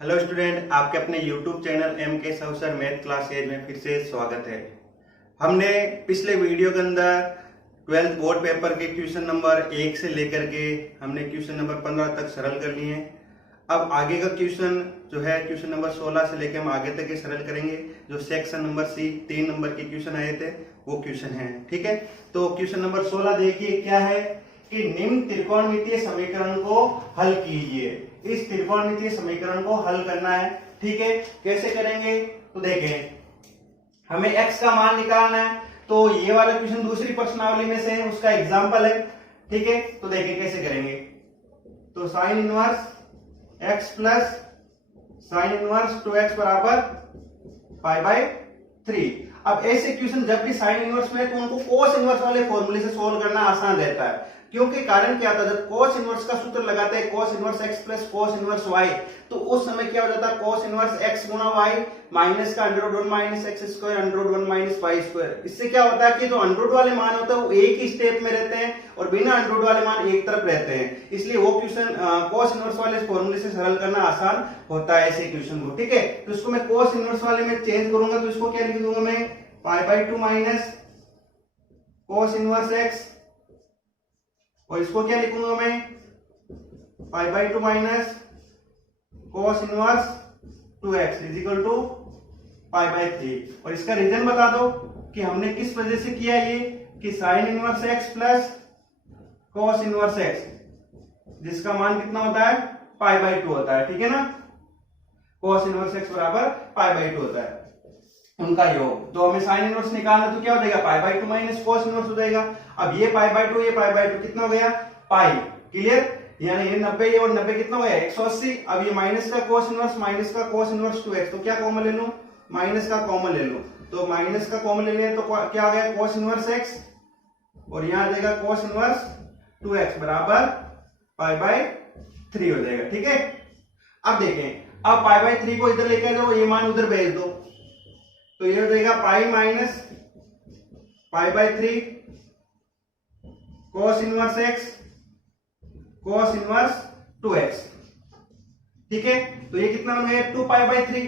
Hello student, आपके अपने YouTube channel M के सर मैथ क्लासेज में फिर से स्वागत है। हमने पिछले वीडियो के अंदर 12th बोर्ड पेपर के क्वेश्चन नंबर 1 से लेकर के हमने क्वेश्चन नंबर 15 तक सरल कर लिए हैं। अब आगे का क्वेश्चन जो है क्वेश्चन नंबर 16 से लेकर हम आगे तक के सरल करेंगे। जो सेक्शन नंबर सी 3 नंबर के क्वेश्चन आए थे वो क्वेश्चन है। ठीक है, तो क्वेश्चन नंबर 16 देखिए क्या है कि निम्न त्रिकोणमितीय समीकरण को हल कीजिए। इस त्रिकोणमितीय समीकरण को हल करना है। ठीक है, कैसे करेंगे तो देखें, हमें x का मान निकालना है। तो ये वाला क्वेश्चन दूसरी प्रश्नावली में से है, उसका एग्जांपल है। ठीक है, तो देखिए कैसे करेंगे। तो sine inverse x plus sine inverse 2x बराबर पाई बाय 3। अब ऐसे क्वेश्चन जब भी साइन इनवर्स में तो उनको कोस इनवर्स वाले फॉर्मूले से सोल्व करना आसान रहता है, क्योंकि कारण क्या था, जब कोस इनवर्स का सूत्र लगाते हैं cos inverse x plus cos inverse y, तो उस समय क्या हो जाता है कोस इनवर्स x गुना y माइनस का √1 minus X square √1 minus Y square. इससे क्या होता है कि जो अंडररूट वाले मान होते हैं वो एक ही स्टेप में रहते हैं और बिना अंडररूट वाले मान एक तरफ रहते हैं, इसलिए वो क्वेश्चन कोस इनवर्स वाले फॉर्मूले से सरल करना आसान होता है ऐसे क्वेश्चन को। ठीक है, तो इसको मैं कोस इनवर्स वाले में चेंज करूंगा, तो इसको क्या लिख दूंगा मैं pi by 2 minus cos inverse x, और इसको क्या लिखूंगा मैं pi by 2 minus cos inverse 2x is equal to pi by 3। और इसका रीजन बता दो कि हमने किस वजह से किया ये कि sine inverse x plus cos inverse x जिसका मान कितना होता है पाई बाय 2 होता है। ठीक है ना, कोस इनवर्स x बराबर पाई बाय 2 होता है उनका योग। तो हमें साइन इनवर्स निकालना है तो क्या हो जाएगा पाई बाय 2 माइनस कोस इनवर्स हो जाएगा। अब ये पाई बाय 2 ये पाई बाय 2 कितना हो गया पाई, क्लियर, यानी ये 90 और 90 कितना हो गया 180। अब ये माइनस का कोस इनवर्स 2x, तो क्या कॉमन ले लूं माइनस का कॉमन ले लूं, तो माइनस का कॉमन ले लिया तो क्या आ गया कोस इनवर्स x और यहां आ जाएगा कोस इनवर्स 2x बराबर पाई बाय 3 हो जाएगा। ठीक है, अब देखें, अब पाई बाय 3 को इधर लेकर जाओ, ये मान उधर भेज दो, तो ये हो जाएगा pi minus pi by 3 cos inverse x cos inverse 2x। ठीक है, तो ये कितना बन गया 2 पाई बाय 3।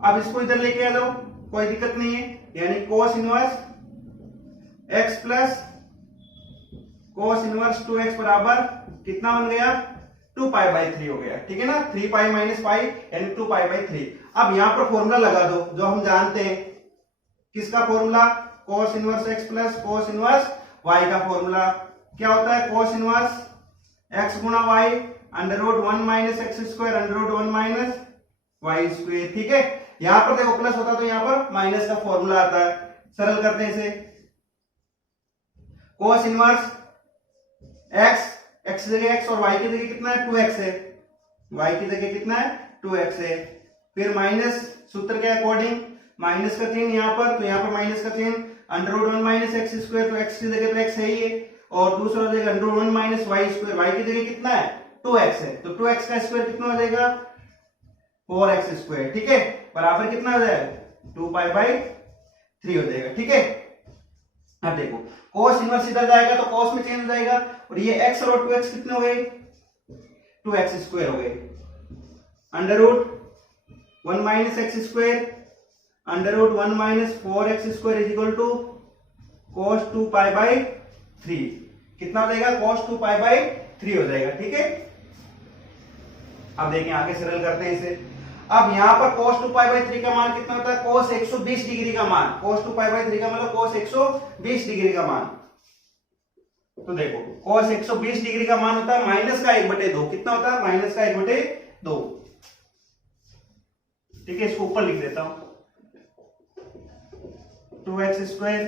अब इसको इधर लेके आ जाओ, कोई दिक्कत नहीं है, यानी कोस inverse x plus cos inverse 2x बराबर कितना बन गया 2 पाई बाय 3 हो गया। ठीक है ना, 3 पाई माइनस पाई यानी 2 पाई बाय 3। अब यहां पर फॉर्मूला लगा दो जो हम जानते हैं, किसका formula cos inverse x plus cos inverse y का फॉर्मूला क्या होता है कोस इनवर्स x गुना y √1 minus X square √1 minus Y square. ठीक है, यहां पर देखो प्लस होता तो यहां पर माइनस का फॉर्मूला आता है। सरल करते हैं इसे, कोस इनवर्स x जगह x और y की जगह कितना है 2x है, y की जगह कितना है 2x है, फिर माइनस सूत्र के अकॉर्डिंग माइनस का चिन्ह यहां पर, तो यहां पर माइनस का चिन्ह √1 माइनस एक्स स्क्वायर, तो x की जगह तो x है ही है, और दूसरा हो जाएगा √1 माइनस वाई स्क्वायर, y की जगह कितना है 2x है, तो 2x का स्क्वायर कितना हो जाएगा 4x स्क्वायर। ठीक है, बराबर कितना हो जाएगा 2 पाई बाय 3 हो जाएगा। ठीक है, अब देखो कोस इनवर्स इधर जाएगा तो कोस में चेंज हो जाएगा, और ये x और 2x कितने हो गए 2x स्क्वायर हो गए, √1 minus X square √1 minus 4x square is equal to cos 2 pi by 3। कितना हो जाएगा कोस 2 पाई बाय 3 हो जाएगा। ठीक है, अब देखें आगे सरल करते हैं इसे। अब यहां पर cos 2 पाई बाय 3 का मान कितना होता है cos 120 डिग्री का मान, cos 2 पाई बाय 3 का मतलब cos 120 डिग्री का मान। तो देखो cos 120 डिग्री का मान होता है माइनस का 1/2, कितना होता है माइनस का 1/2। ठीक है, इसको ऊपर लिख देता हूं 2x स्क्वायर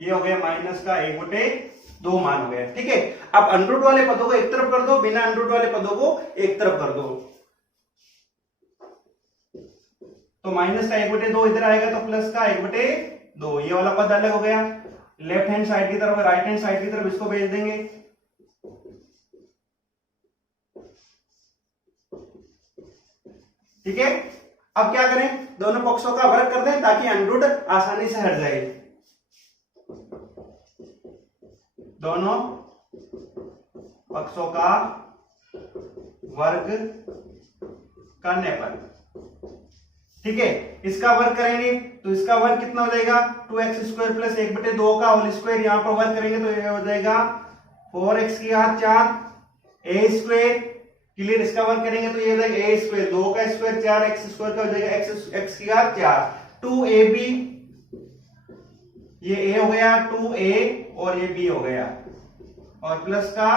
ये हो गया माइनस का 1/2 मान हो गया। ठीक है, अब अंडररूट वाले पदों को एक तरफ कर दो, बिना अंडररूट वाले पदों को एक तरफ कर दो, तो माइनस का 1/2 इधर आएगा तो प्लस का 1/2, ये वाला पद अलग हो गया। लेफ्ट हैंड साइड की तरफ राइट हैंड साइड की तरफ इसको भेज देंगे। ठीक है, अब क्या करें दोनों पक्षों का वर्ग कर दें ताकि अंडररूट आसानी से हट जाए। दोनों पक्षों का वर्ग करने पर। ठीक है, इसका वर्ग करेंगे तो इसका वर्ग कितना हो जाएगा 2x² प्लस 1/2 का होल स्क्वायर, यहां पर वर्ग करेंगे तो यह हो जाएगा 4x की घात 4 a²। क्लियर, इसका वर्ग करेंगे तो ये हो जाएगा a², 2 का स्क्वायर 4x² का हो जाएगा x की घात 4। 2ab, ये a हो गया 2a और ये b हो गया, और प्लस का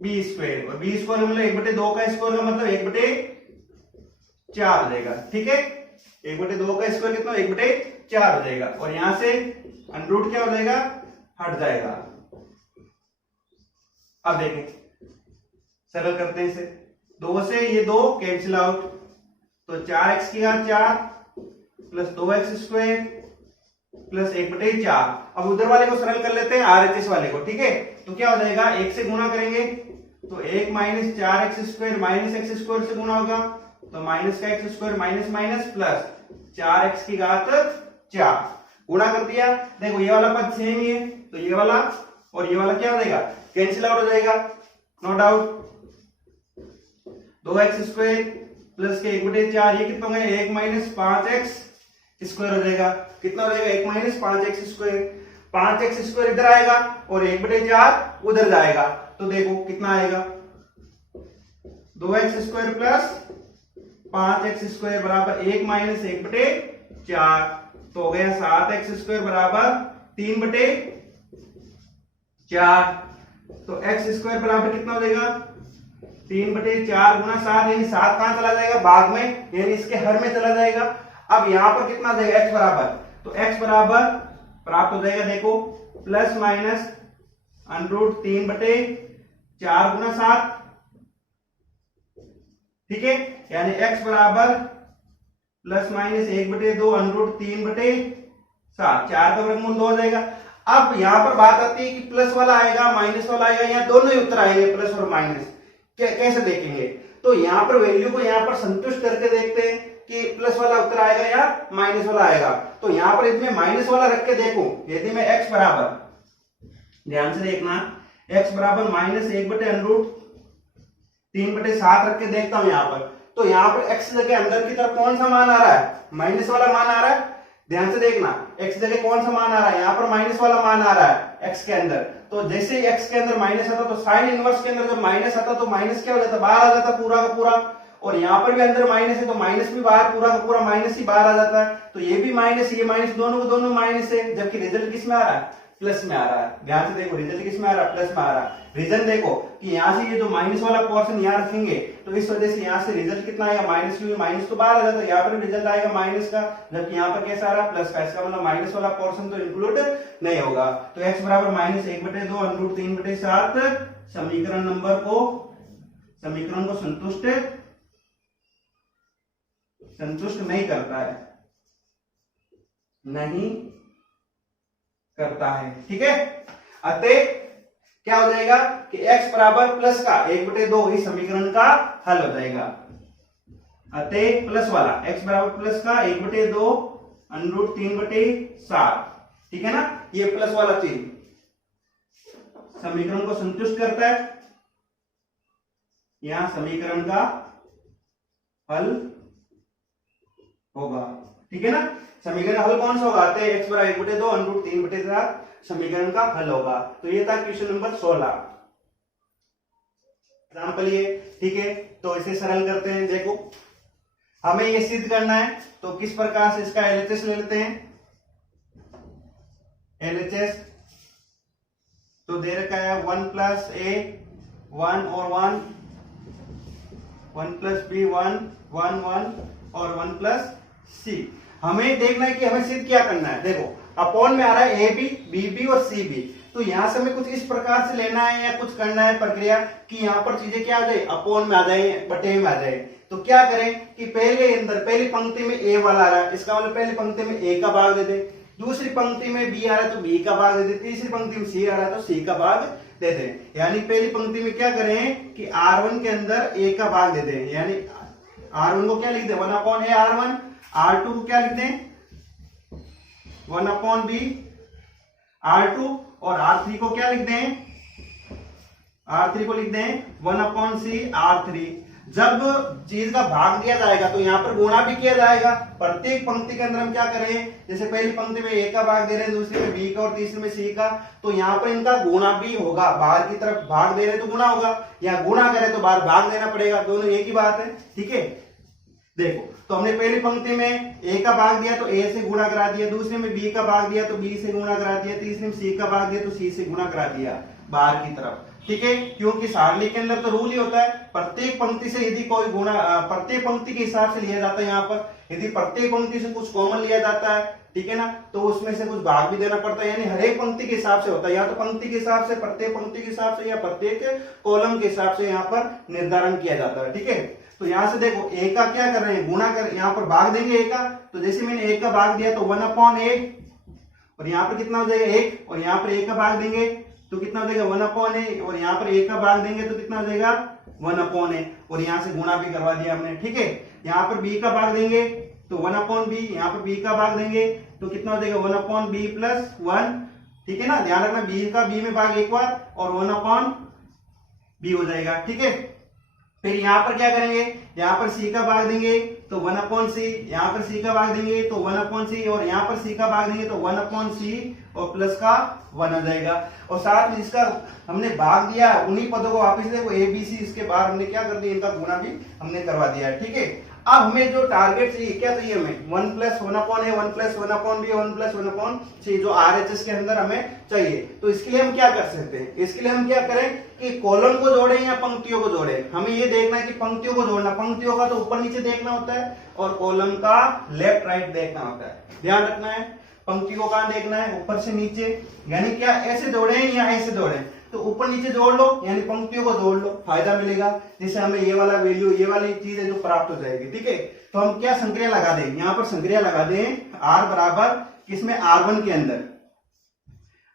b², और b² मतलब 1/2 का स्क्वायर का मतलब 1/4 हो जाएगा। ठीक है, 1/2 का स्क्वायर कितना 1/4 हो जाएगा, और यहां से अंडर क्या हो जाएगा हट जाएगा। अब देखें, सरल करते हैं इसे, 2 से ये 2 कैंसिल आउट, तो 4x की घात 4 प्लस 2x² प्लस 1/4। अब उधर वाले को सरल कर लेते हैं RHS वाले को। ठीक है, तो क्या हो जाएगा 1 से गुणा करेंगे तो 1 माइनस 4x² माइनस x² से गुणा होगा तो माइनस का x² minus minus plus 4x की घात 4 गुणा कर दिया। देखो ये वाला पद सेम ही है, तो ये वाला और ये वाला क्या हो जाएगा कैंसिल आउट हो जाएगा, नो डाउट। 2x² प्लस के 1/4, ये कितना हो गया 1 माइनस 5x² हो जाएगा, कितना हो जाएगा 1 माइनस 5x²। 5x² इधर आएगा और 1/4 उधर जाएगा, तो देखो कितना आएगा 2x² प्लस 5x² बराबर 1 माइनस 1/4, तो हो गया 7x² बराबर 3/4। तो x² बराबर कितना हो जाएगा 3/4 गुना 7, यानी 7 कहां चला जाएगा भाग में, यानी इसके हर में चला जाएगा। अब यहां पर कितना आ जाएगा x बराबर, तो x बराबर प्राप्त हो जाएगा देखो प्लस माइनस √3/4 गुना 7। ठीक है, यानी x बराबर प्लस माइनस 1/2 √3/7, 4 का वर्गमूल 2 हो जाएगा। अब यहां पर बात आती है कि प्लस वाला आएगा माइनस वाला आएगा, यहाँ दोनों ही उत्तर आएंगे प्लस और माइनस, कैसे देखेंगे, तो यहां पर वैल्यू को यहां पर संतुष्ट करके देखते हैं कि प्लस वाला उत्तर आएगा या माइनस वाला आएगा। तो यहां पर इसमें माइनस वाला रख के देखो, यदि मैं x बराबर, ध्यान से देखना, x बराबर माइनस 1/√3/7 रख के देखता हूं यहां पर, तो यहां पर x जगह अंदर की तरफ कौन सा मान आ रहा है, माइनस वाला मान आ रहा है। ध्यान से देखना, x जगह कौन सा मान आ रहा है, यहां पर माइनस वाला मान आ रहा है x के अंदर। तो जैसे x के अंदर माइनस आता तो साइन इनवर्स के अंदर जब माइनस आता तो माइनस क्या हो जाता, बाहर आ जाता पूरा का पूरा, और यहां पर भी अंदर माइनस है तो माइनस भी बाहर पूरा का पूरा माइनस ही बाहर आ जाता है। तो ये भी माइनस ये माइनस दोनों को दोनों माइनस है, जबकि रिजल्ट किस में आ रहा है प्लस में आ रहा है। ध्यान से देखो रिजल्ट किस में आ रहा है प्लस में आ रहा है। रीजन देखो कि यहां से ये जो माइनस वाला पोर्शन यहां रखेंगे तो इस वजह से यहां से रिजल्ट कितना आएगा माइनस, क्योंकि माइनस तो बाहर आ जाता है, यहाँ पर रिजल्ट आएगा माइनस का, जबकि यहाँ पर कैसा आ रहा है प्लस का, इसका मतलब माइनस वाला पोर्शन तो इंक्लूड नहीं होगा। तो x बराबर माइनस 1/2 √3/7 समीकरण को संतुष्ट नहीं करता है, ठीक है। अतः क्या हो जाएगा कि x बराबर प्लस का 1/2 इस समीकरण का हल हो जाएगा। अतः प्लस वाला x बराबर प्लस का 1/2 √3/7, ठीक है ना, ये प्लस वाला चीज समीकरण को संतुष्ट करता है, यहां समीकरण का हल होगा, ठीक है ना। समीकरण हल कौन सा होगा, x बराबर 1/2 √3/7 समीकरण का हल होगा। तो ये था क्वेश्चन नंबर 16 एग्जाम्पल ये, ठीक है। तो इसे सरल करते हैं। देखो हमें ये सिद्ध करना है, तो किस प्रकार से इसका LHS ले लेते हैं। LHS तो दे रखा है 1 + a 1 और 1, 1 + b 1 1 1 और 1 + c। हमें देखना है कि हमें सिद्ध क्या करना है। देखो अपॉन में आ रहा है AB, BB और CB, तो यहां से हमें कुछ इस प्रकार से लेना है या कुछ करना है प्रक्रिया कि यहां पर चीजें क्या आ जाए अपॉन में आ जाए, बटे में आ जाए। तो क्या करें कि पहली पंक्ति में A वाला आ रहा है, इसका मतलब पहली पंक्ति में A का भाग दे दे, दूसरी पंक्ति में B आ रहा है तो B का भाग दे दे, तीसरी पंक्ति में C आ रहा है तो C का भाग दे दे। यानी पहली पंक्ति में क्या करें कि R1 के अंदर A का भाग दे दे, यानी R1 को क्या लिख दे 1/a R1, R2 को क्या लिख दें 1/b R2, और R3 को क्या लिख दें, R3 को लिख दें 1/c R3। जब चीज का भाग दिया जाएगा तो यहाँ पर गुणा भी किया जाएगा। प्रत्येक पंक्ति के अंदर हम क्या करें, जैसे पहली पंक्ति में A का भाग दे रहे हैं, दूसरी में B का और तीसरी में C का, तो यहाँ पर इनका गुणा भी होगा। बाहर की तरफ भाग दे रहे हैं तो गुणा होगा, या गुणा करें तो बाहर भाग देना पड़ेगा, दोनों एक ही बात है। ठीक है, देखो तो हमने पहली पंक्ति में A का भाग दिया तो A से गुणा करा दिया, दूसरे में B का भाग दिया तो B से गुणा करा दिया, तीसरे में C का भाग दिया तो C से गुणा करा दिया बाहर की तरफ। ठीक है, क्योंकि सारणी के अंदर तो रूल ही होता है, प्रत्येक पंक्ति से यदि कोई गुणा प्रत्येक पंक्ति के हिसाब से लिया जाता है। यहाँ पर यदि प्रत्येक पंक्ति से कुछ कॉमन लिया जाता है, ठीक है ना, तो उसमें से कुछ भाग भी देना पड़ता है, यानी हर एक पंक्ति के हिसाब से होता है, या तो पंक्ति के हिसाब से, प्रत्येक पंक्ति के हिसाब से, या प्रत्येक कॉलम के हिसाब से यहाँ पर निर्धारण किया जाता है। ठीक है, तो यहाँ से देखो A का क्या कर रहे हैं, गुणा कर, यहाँ पर भाग देंगे A का, तो जैसे मैंने A का भाग दिया तो 1/a, और यहाँ पर कितना हो जाएगा 1, और यहाँ पर A का भाग देंगे तो कितना हो जाएगा 1/a, और यहाँ पर A का भाग देंगे तो कितना हो जाएगा 1/a, और यहाँ से गुणा भी करवा दिया हमने। ठीक है, यहाँ पर B का भाग देंगे तो 1/b, यहाँ पर B का भाग देंगे तो कितना हो जाएगा 1/b प्लस 1। ठीक है ना, ध्यान रखना B का B में भाग एक बार और 1/b हो जाएगा। ठीक है, फिर यहाँ पर क्या करेंगे, यहाँ पर C का भाग देंगे तो 1/c, यहाँ पर C का भाग देंगे तो 1/c, और यहाँ पर C का भाग देंगे तो 1/c और प्लस का 1 हो जाएगा। और साथ में इसका हमने भाग दिया, उन्हीं पदों को वापस देखो A B C, इसके बाहर हमने क्या कर दिया, इनका गुणा भी हमने करवा दिया है। ठीक है, अब हमें जो टारगेट चाहिए, क्या चाहिए हमें 1 + 1/a, 1 + 1/b, 1 + 1/c, जो RHS के अंदर हमें चाहिए। तो इसके लिए हम क्या कर सकते हैं, इसके लिए हम क्या करें कि कॉलम को जोड़ें या पंक्तियों को जोड़ें। हमें ये देखना है कि पंक्तियों को जोड़ना, पंक्तियों का तो ऊपर नीचे देखना होता है और कॉलम का लेफ्ट राइट देखना होता है। ध्यान रखना है, पंक्तियों को कहां देखना है, ऊपर से नीचे, यानी क्या ऐसे जोड़ें या ऐसे जोड़ें, तो ऊपर नीचे जोड़ लो, यानी पंक्तियों को जोड़ लो, फायदा मिलेगा, जिससे हमें ये वाला वैल्यू, ये वाली चीज है जो प्राप्त हो जाएगी। ठीक है, तो हम क्या संक्रिया लगा दें, यहाँ पर संक्रिया लगा दें R बराबर किसमें, R1 के अंदर,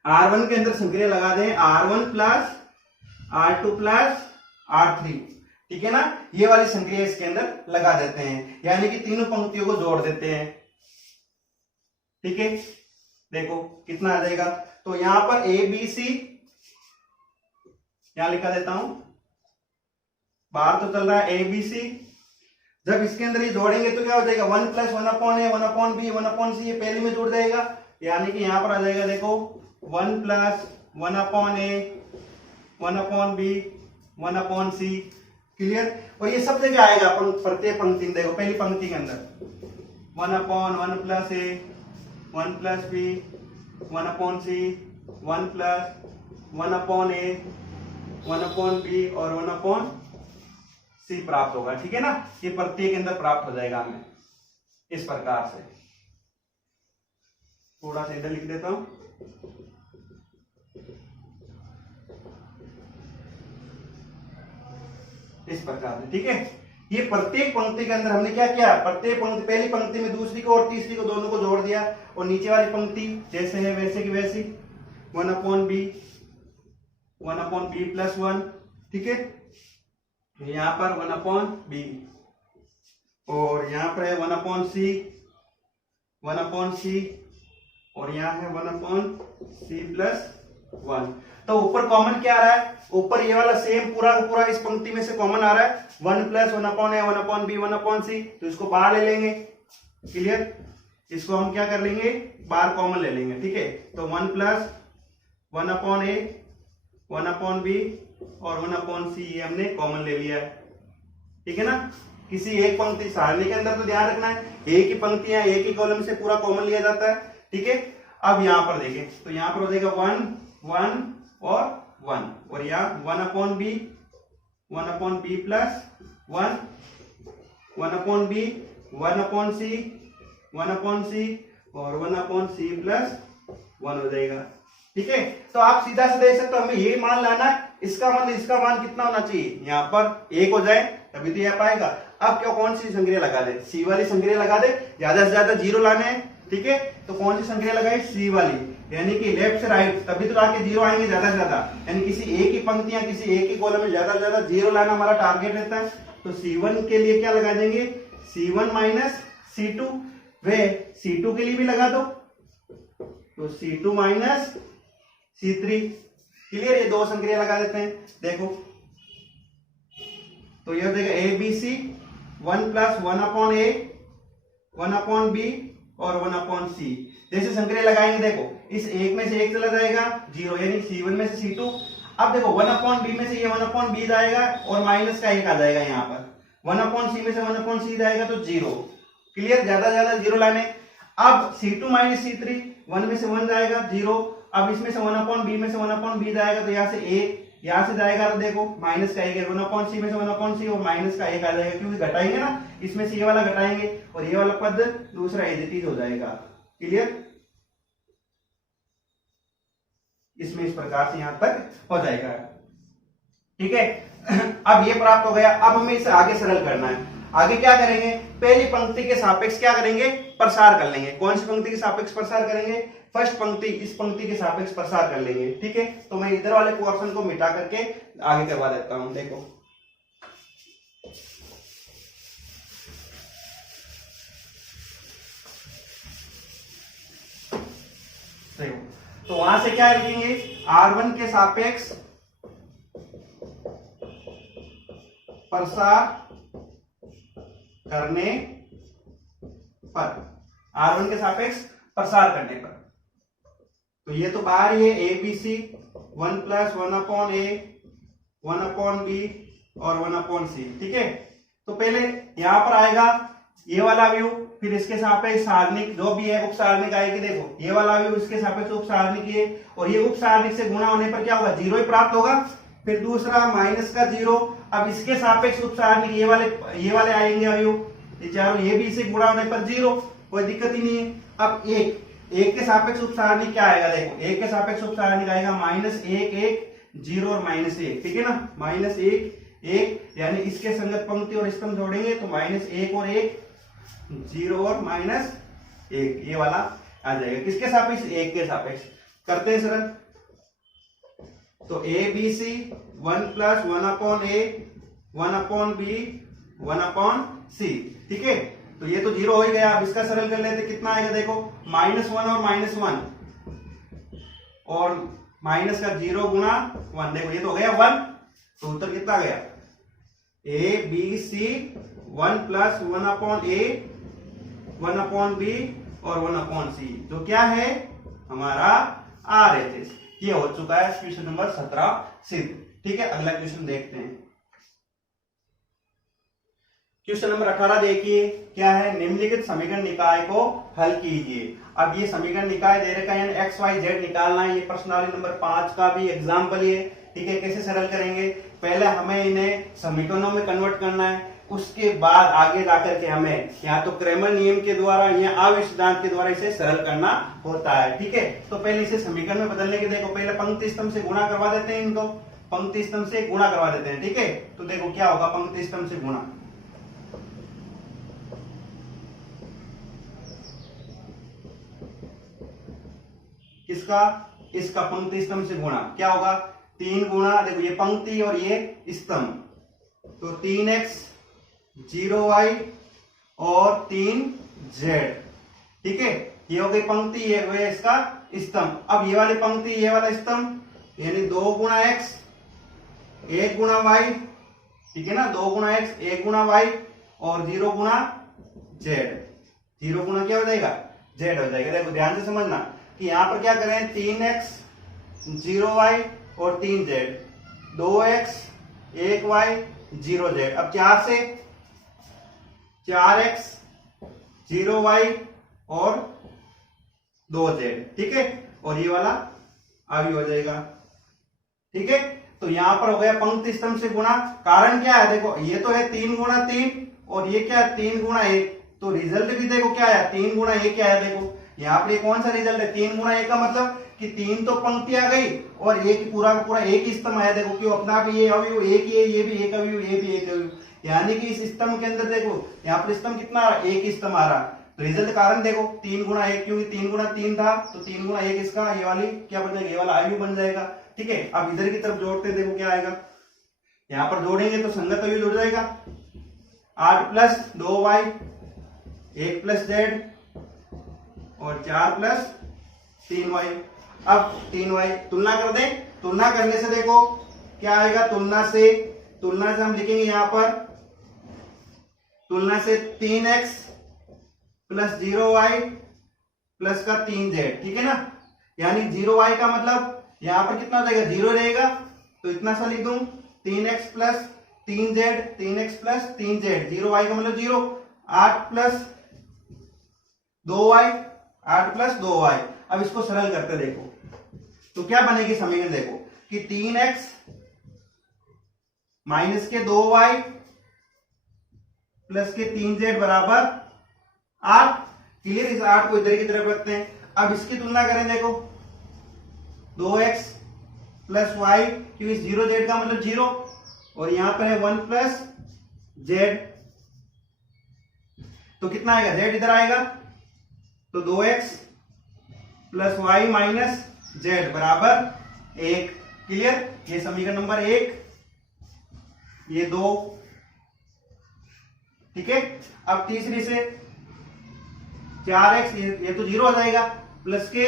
R1 के अंदर संक्रिया लगा दें R1 plus R2 plus R3। ठीक है ना, ये वाली संक्रिया इसके अंदर लगा देते हैं, यानी कि तीनों पंक्तियों को जोड़ देते हैं। ठीक है, देखो कितना आ जाएगा, तो यहां पर ABC यहां लिखा देता हूं, बाहर तो चल रहा है ABC, जब इसके अंदर ये जोड़ेंगे तो क्या हो जाएगा 1 + 1/a, 1/b, 1/c, ये पहले में जुड़ जाएगा, यानी कि यहां पर आ जाएगा देखो 1 + 1/a, 1/b, 1/c। क्लियर, और ये सब जगह आएगा प्रत्येक पंक्ति में। देखो पहली पंक्ति के अंदर 1/1 + a, 1 + b, 1/c, 1 + 1/a, 1/b और 1/c प्राप्त होगा। ठीक है ना, ये प्रत्येक के अंदर प्राप्त हो जाएगा हमें इस प्रकार से। थोड़ा सा इधर लिख देता हूं, इस प्रकार से। ठीक है, ये प्रत्येक पंक्ति के अंदर हमने क्या किया, प्रत्येक पंक्ति, पहली पंक्ति में दूसरी को और तीसरी को दोनों को जोड़ दिया, और नीचे वाली पंक्ति जैसे है वैसे की वैसी 1/b, 1/b + 1। ठीक है, यहां पर 1/b, और यहां पर है 1/c, 1/c, और यहां है 1/c + 1। तो ऊपर कॉमन क्या आ रहा है, ऊपर ये वाला सेम पूरा पूरा इस पंक्ति में से कॉमन आ रहा है 1 + 1/a, 1/b, 1/c, तो इसको बाहर ले लेंगे। क्लियर, इसको हम क्या कर लेंगे, बाहर कॉमन ले लेंगे। ठीक है, तो 1 + 1/a, 1/b और 1/c ये हमने कॉमन ले लिया है। ठीक है ना, किसी एक पंक्ति सारणी के अंदर तो ध्यान रखना है एक ही पंक्तियां एक ही कॉलम से पूरा कॉमन लिया जाता है। ठीक है, अब यहां पर देखें तो यहां पर हो जाएगा 1 1 और 1, और यहाँ 1/b, 1/b + 1, 1/b, 1/c, 1/c और 1/c + 1 हो जाएगा। ठीक है, तो आप सीधा से देख सकते हो, हमें ये मान लाना है, इसका मान कितना होना चाहिए, यहाँ पर 1 हो जाए तभी तो यह पाएगा। अब क्या, कौन सी संक्रिया लगा दे, C वाली संक्रिया लगा दे, ज्यादा से ज्यादा 0 लाने हैं। ठीक है, तो कौन सी संक्रिया लगाई, C वाली, यानी कि लेफ्ट से राइट, तभी तो आके 0 आएंगे ज्यादा से ज्यादा, यानी किसी एक ही पंक्तियां किसी एक ही कॉलम में ज्यादा से ज्यादा 0 लाना हमारा टारगेट रहता है। तो C1 के लिए क्या लगा देंगे, C1 - C2, वे C2 के लिए भी लगा दो, तो C2 - C3। क्लियर, ये दो संक्रिया लगा देते हैं। देखो तो ये हो जाएगा A B C 1 plus 1/a 1/b और 1/c। जैसे संक्रिया लगाएंगे देखो इस एक में से एक चला जाएगा 0 यानी C1 में से C2। अब देखो 1/b में से ये 1/b जाएगा और माइनस का एक आ जाएगा यहाँ पर, 1/c में से 1/c जाएगा तो 0। क्लियर, ज्यादा ज्यादा 0 लाने। अब C2 माइनस C3 1 में से 1 जाएगा 0। अब इसमें से 1/b में से 1/b जाएगा तो यहाँ से एक, यहाँ से जाएगा तो देखो माइनस का एक है, 1/c में से 1/c और माइनस का एक आ जाएगा, क्योंकि घटाएंगे ना, इसमें से ये वाला घटाएंगे और ये वाला पद दूसरा एज इट इज हो जाएगा। क्लियर, इसमें इस प्रकार से यहां तक हो जाएगा। ठीक है, अब ये प्राप्त हो गया। अब हमें इसे आगे सरल करना है। आगे क्या करेंगे, पहली पंक्ति के सापेक्ष क्या करेंगे, प्रसार कर लेंगे। कौन सी पंक्ति के सापेक्ष प्रसार करेंगे, फर्स्ट पंक्ति, इस पंक्ति के सापेक्ष प्रसार कर लेंगे। ठीक है, तो मैं इधर वाले पोर्शन को मिटा करके आगे करवा देता हूं। देखो तो वहां से क्या लिखेंगे, R1 के सापेक्ष प्रसार करने पर, R1 के सापेक्ष प्रसार करने पर। तो ये तो बाहर ही है, A B C 1 plus 1/a 1/b और 1/c। ठीक है, तो पहले यहां पर आएगा ये वाला व्यू, फिर इसके सापेक्ष सारणिक जो भी है उप सारणिक आएगी। देखो ये वाला व्यू इसके सापेक्ष उप सारणिक है और ये उप सारणिक से गुणा होने पर क्या होगा, 0 ही प्राप्त होगा। फिर दूसरा माइनस का 0। अब इसके सापेक्ष उप सारणिक ये वाले आएंगे अवयव, ये चारों, ये भी इसे गुणा होने पर 0, कोई दिक्कत ही नहीं है। अब एक के सापेक्ष उप सारणिक क्या आएगा, देखो एक के सापेक्ष उप सारणिक आएगा -1 1 0 और -1। ठीक है ना, -1 1 यानी इसके संगत पंक्ति और स्तंभ जोड़ेंगे तो -1 और 1 0 और -1, ये वाला आ जाएगा। किसके सापेक्ष, 1 के सापेक्ष। करते हैं सरल। तो A B C 1 plus 1/a 1/b 1/c। ठीक है, तो ये तो 0 हो ही गया। अब इसका सरल कर लेते, कितना आएगा देखो, -1 और -1 और माइनस का 0 गुणा 1, देखो ये तो हो गया 1। तो उत्तर कितना गया, A B C 1 plus 1/a 1/b और 1/c, जो क्या है हमारा RHS। ये हो चुका है क्वेश्चन नंबर 17 सिद्ध। ठीक है, अगला क्वेश्चन देखते हैं। क्वेश्चन नंबर 18 देखिए, क्या है, निम्नलिखित समीकरण निकाय को हल कीजिए। अब ये समीकरण निकाय दे रखा है, एक्स वाई जेड निकालना है। ये प्रश्नावली नंबर 5 का भी एग्जाम्पल है। ठीक है, कैसे सरल करेंगे, पहले हमें इन्हें समीकरणों में कन्वर्ट करना है, उसके बाद आगे जाकर के हमें या तो क्रैमर नियम के द्वारा या आवेश सिद्धांत के द्वारा इसे सरल करना होता है। ठीक है, तो पहले इसे समीकरण में बदलने के, देखो पहले पंक्ति स्तंभ से गुणा करवा देते हैं, इनको पंक्ति स्तंभ से गुणा करवा देते हैं। ठीक है, तो देखो क्या होगा, पंक्ति स्तंभ से गुणा, किसका, इसका पंक्ति स्तंभ से गुणा, क्या होगा 3 गुणा, देखो ये पंक्ति और ये स्तंभ, तो 3x 0y और 3z। ठीक है, ये हो गई पंक्ति, ये हो गया इसका स्तंभ। अब ये वाली पंक्ति ये वाला स्तंभ, यानी 2 गुणा x 1 गुणा y। ठीक है ना, 2 गुणा x 1 गुणा y और 0 गुणा z। 0 गुणा क्या हो जाएगा, z हो जाएगा। देखो ध्यान से समझना कि यहां पर क्या करें, 3x 0y और 3z, 2x 1y 0z। अब 4 से 4x 0y और 2z। ठीक है, और ये वाला अभी हो जाएगा। ठीक है, तो यहां पर हो गया पंक्ति स्तंभ से गुणा। कारण क्या है, देखो ये तो है 3 गुणा 3 और ये क्या है 3 गुणा 1, तो रिजल्ट भी देखो क्या है 3 गुणा 1 क्या है, देखो यहाँ पर कौन सा रिजल्ट है, 3 गुणा 1 का मतलब कि 3 तो पंक्ति आ गई और एक पूरा पूरा एक ही स्तंभ आया। देखो क्यों, अपना भी ये अवयव एक ही है, ये भी एक अवयव, ये भी एक अवयव, यानी कि इस स्तंभ के अंदर देखो यहाँ पर स्तंभ कितना आ रहा, एक ही स्तंभ आ रहा। तो रिजल्ट कारण देखो 3 गुणा 1, क्योंकि 3 गुणा 3 था तो 3 गुणा 1 इसका ये वाली क्या बन जाएगा, ये वाला अवयव बन जाएगा। ठीक है, अब इधर की तरफ जोड़ते हैं, देखो क्या आएगा, यहाँ पर जोड़ेंगे तो संगत अवयव जुड़ जाएगा, 8 प्लस 2y 1 प्लस z और 4 प्लस 3y। अब 3y तुलना कर दें, तुलना करने से देखो क्या आएगा, तुलना से हम लिखेंगे यहां पर, तुलना से 3x प्लस 0y प्लस का 3z, ठीक है ना। यानी 0y का मतलब यहां पर कितना हो जाएगा, 0 रहेगा, तो इतना सा लिख दूं 3x plus 3z, 3x plus 3z, 0y का मतलब 0, 8 प्लस 2y, 8 प्लस 2y। अब इसको सरल करते देखो तो क्या बनेगी समीकरण, देखो कि 3x माइनस के 2y प्लस के 3z बराबर 8। क्लियर, इस 8 को इधर की तरफ रखते हैं। अब इसकी तुलना करें, देखो 2x प्लस वाई, क्योंकि 0z का मतलब 0, और यहां पर है 1 प्लस z, तो कितना आएगा, z इधर आएगा, तो 2x plus Y minus z बराबर 1। क्लियर, ये समीकरण नंबर 1, ये 2, ठीक है। अब तीसरी से 4x, ये तो 0 हो जाएगा, प्लस के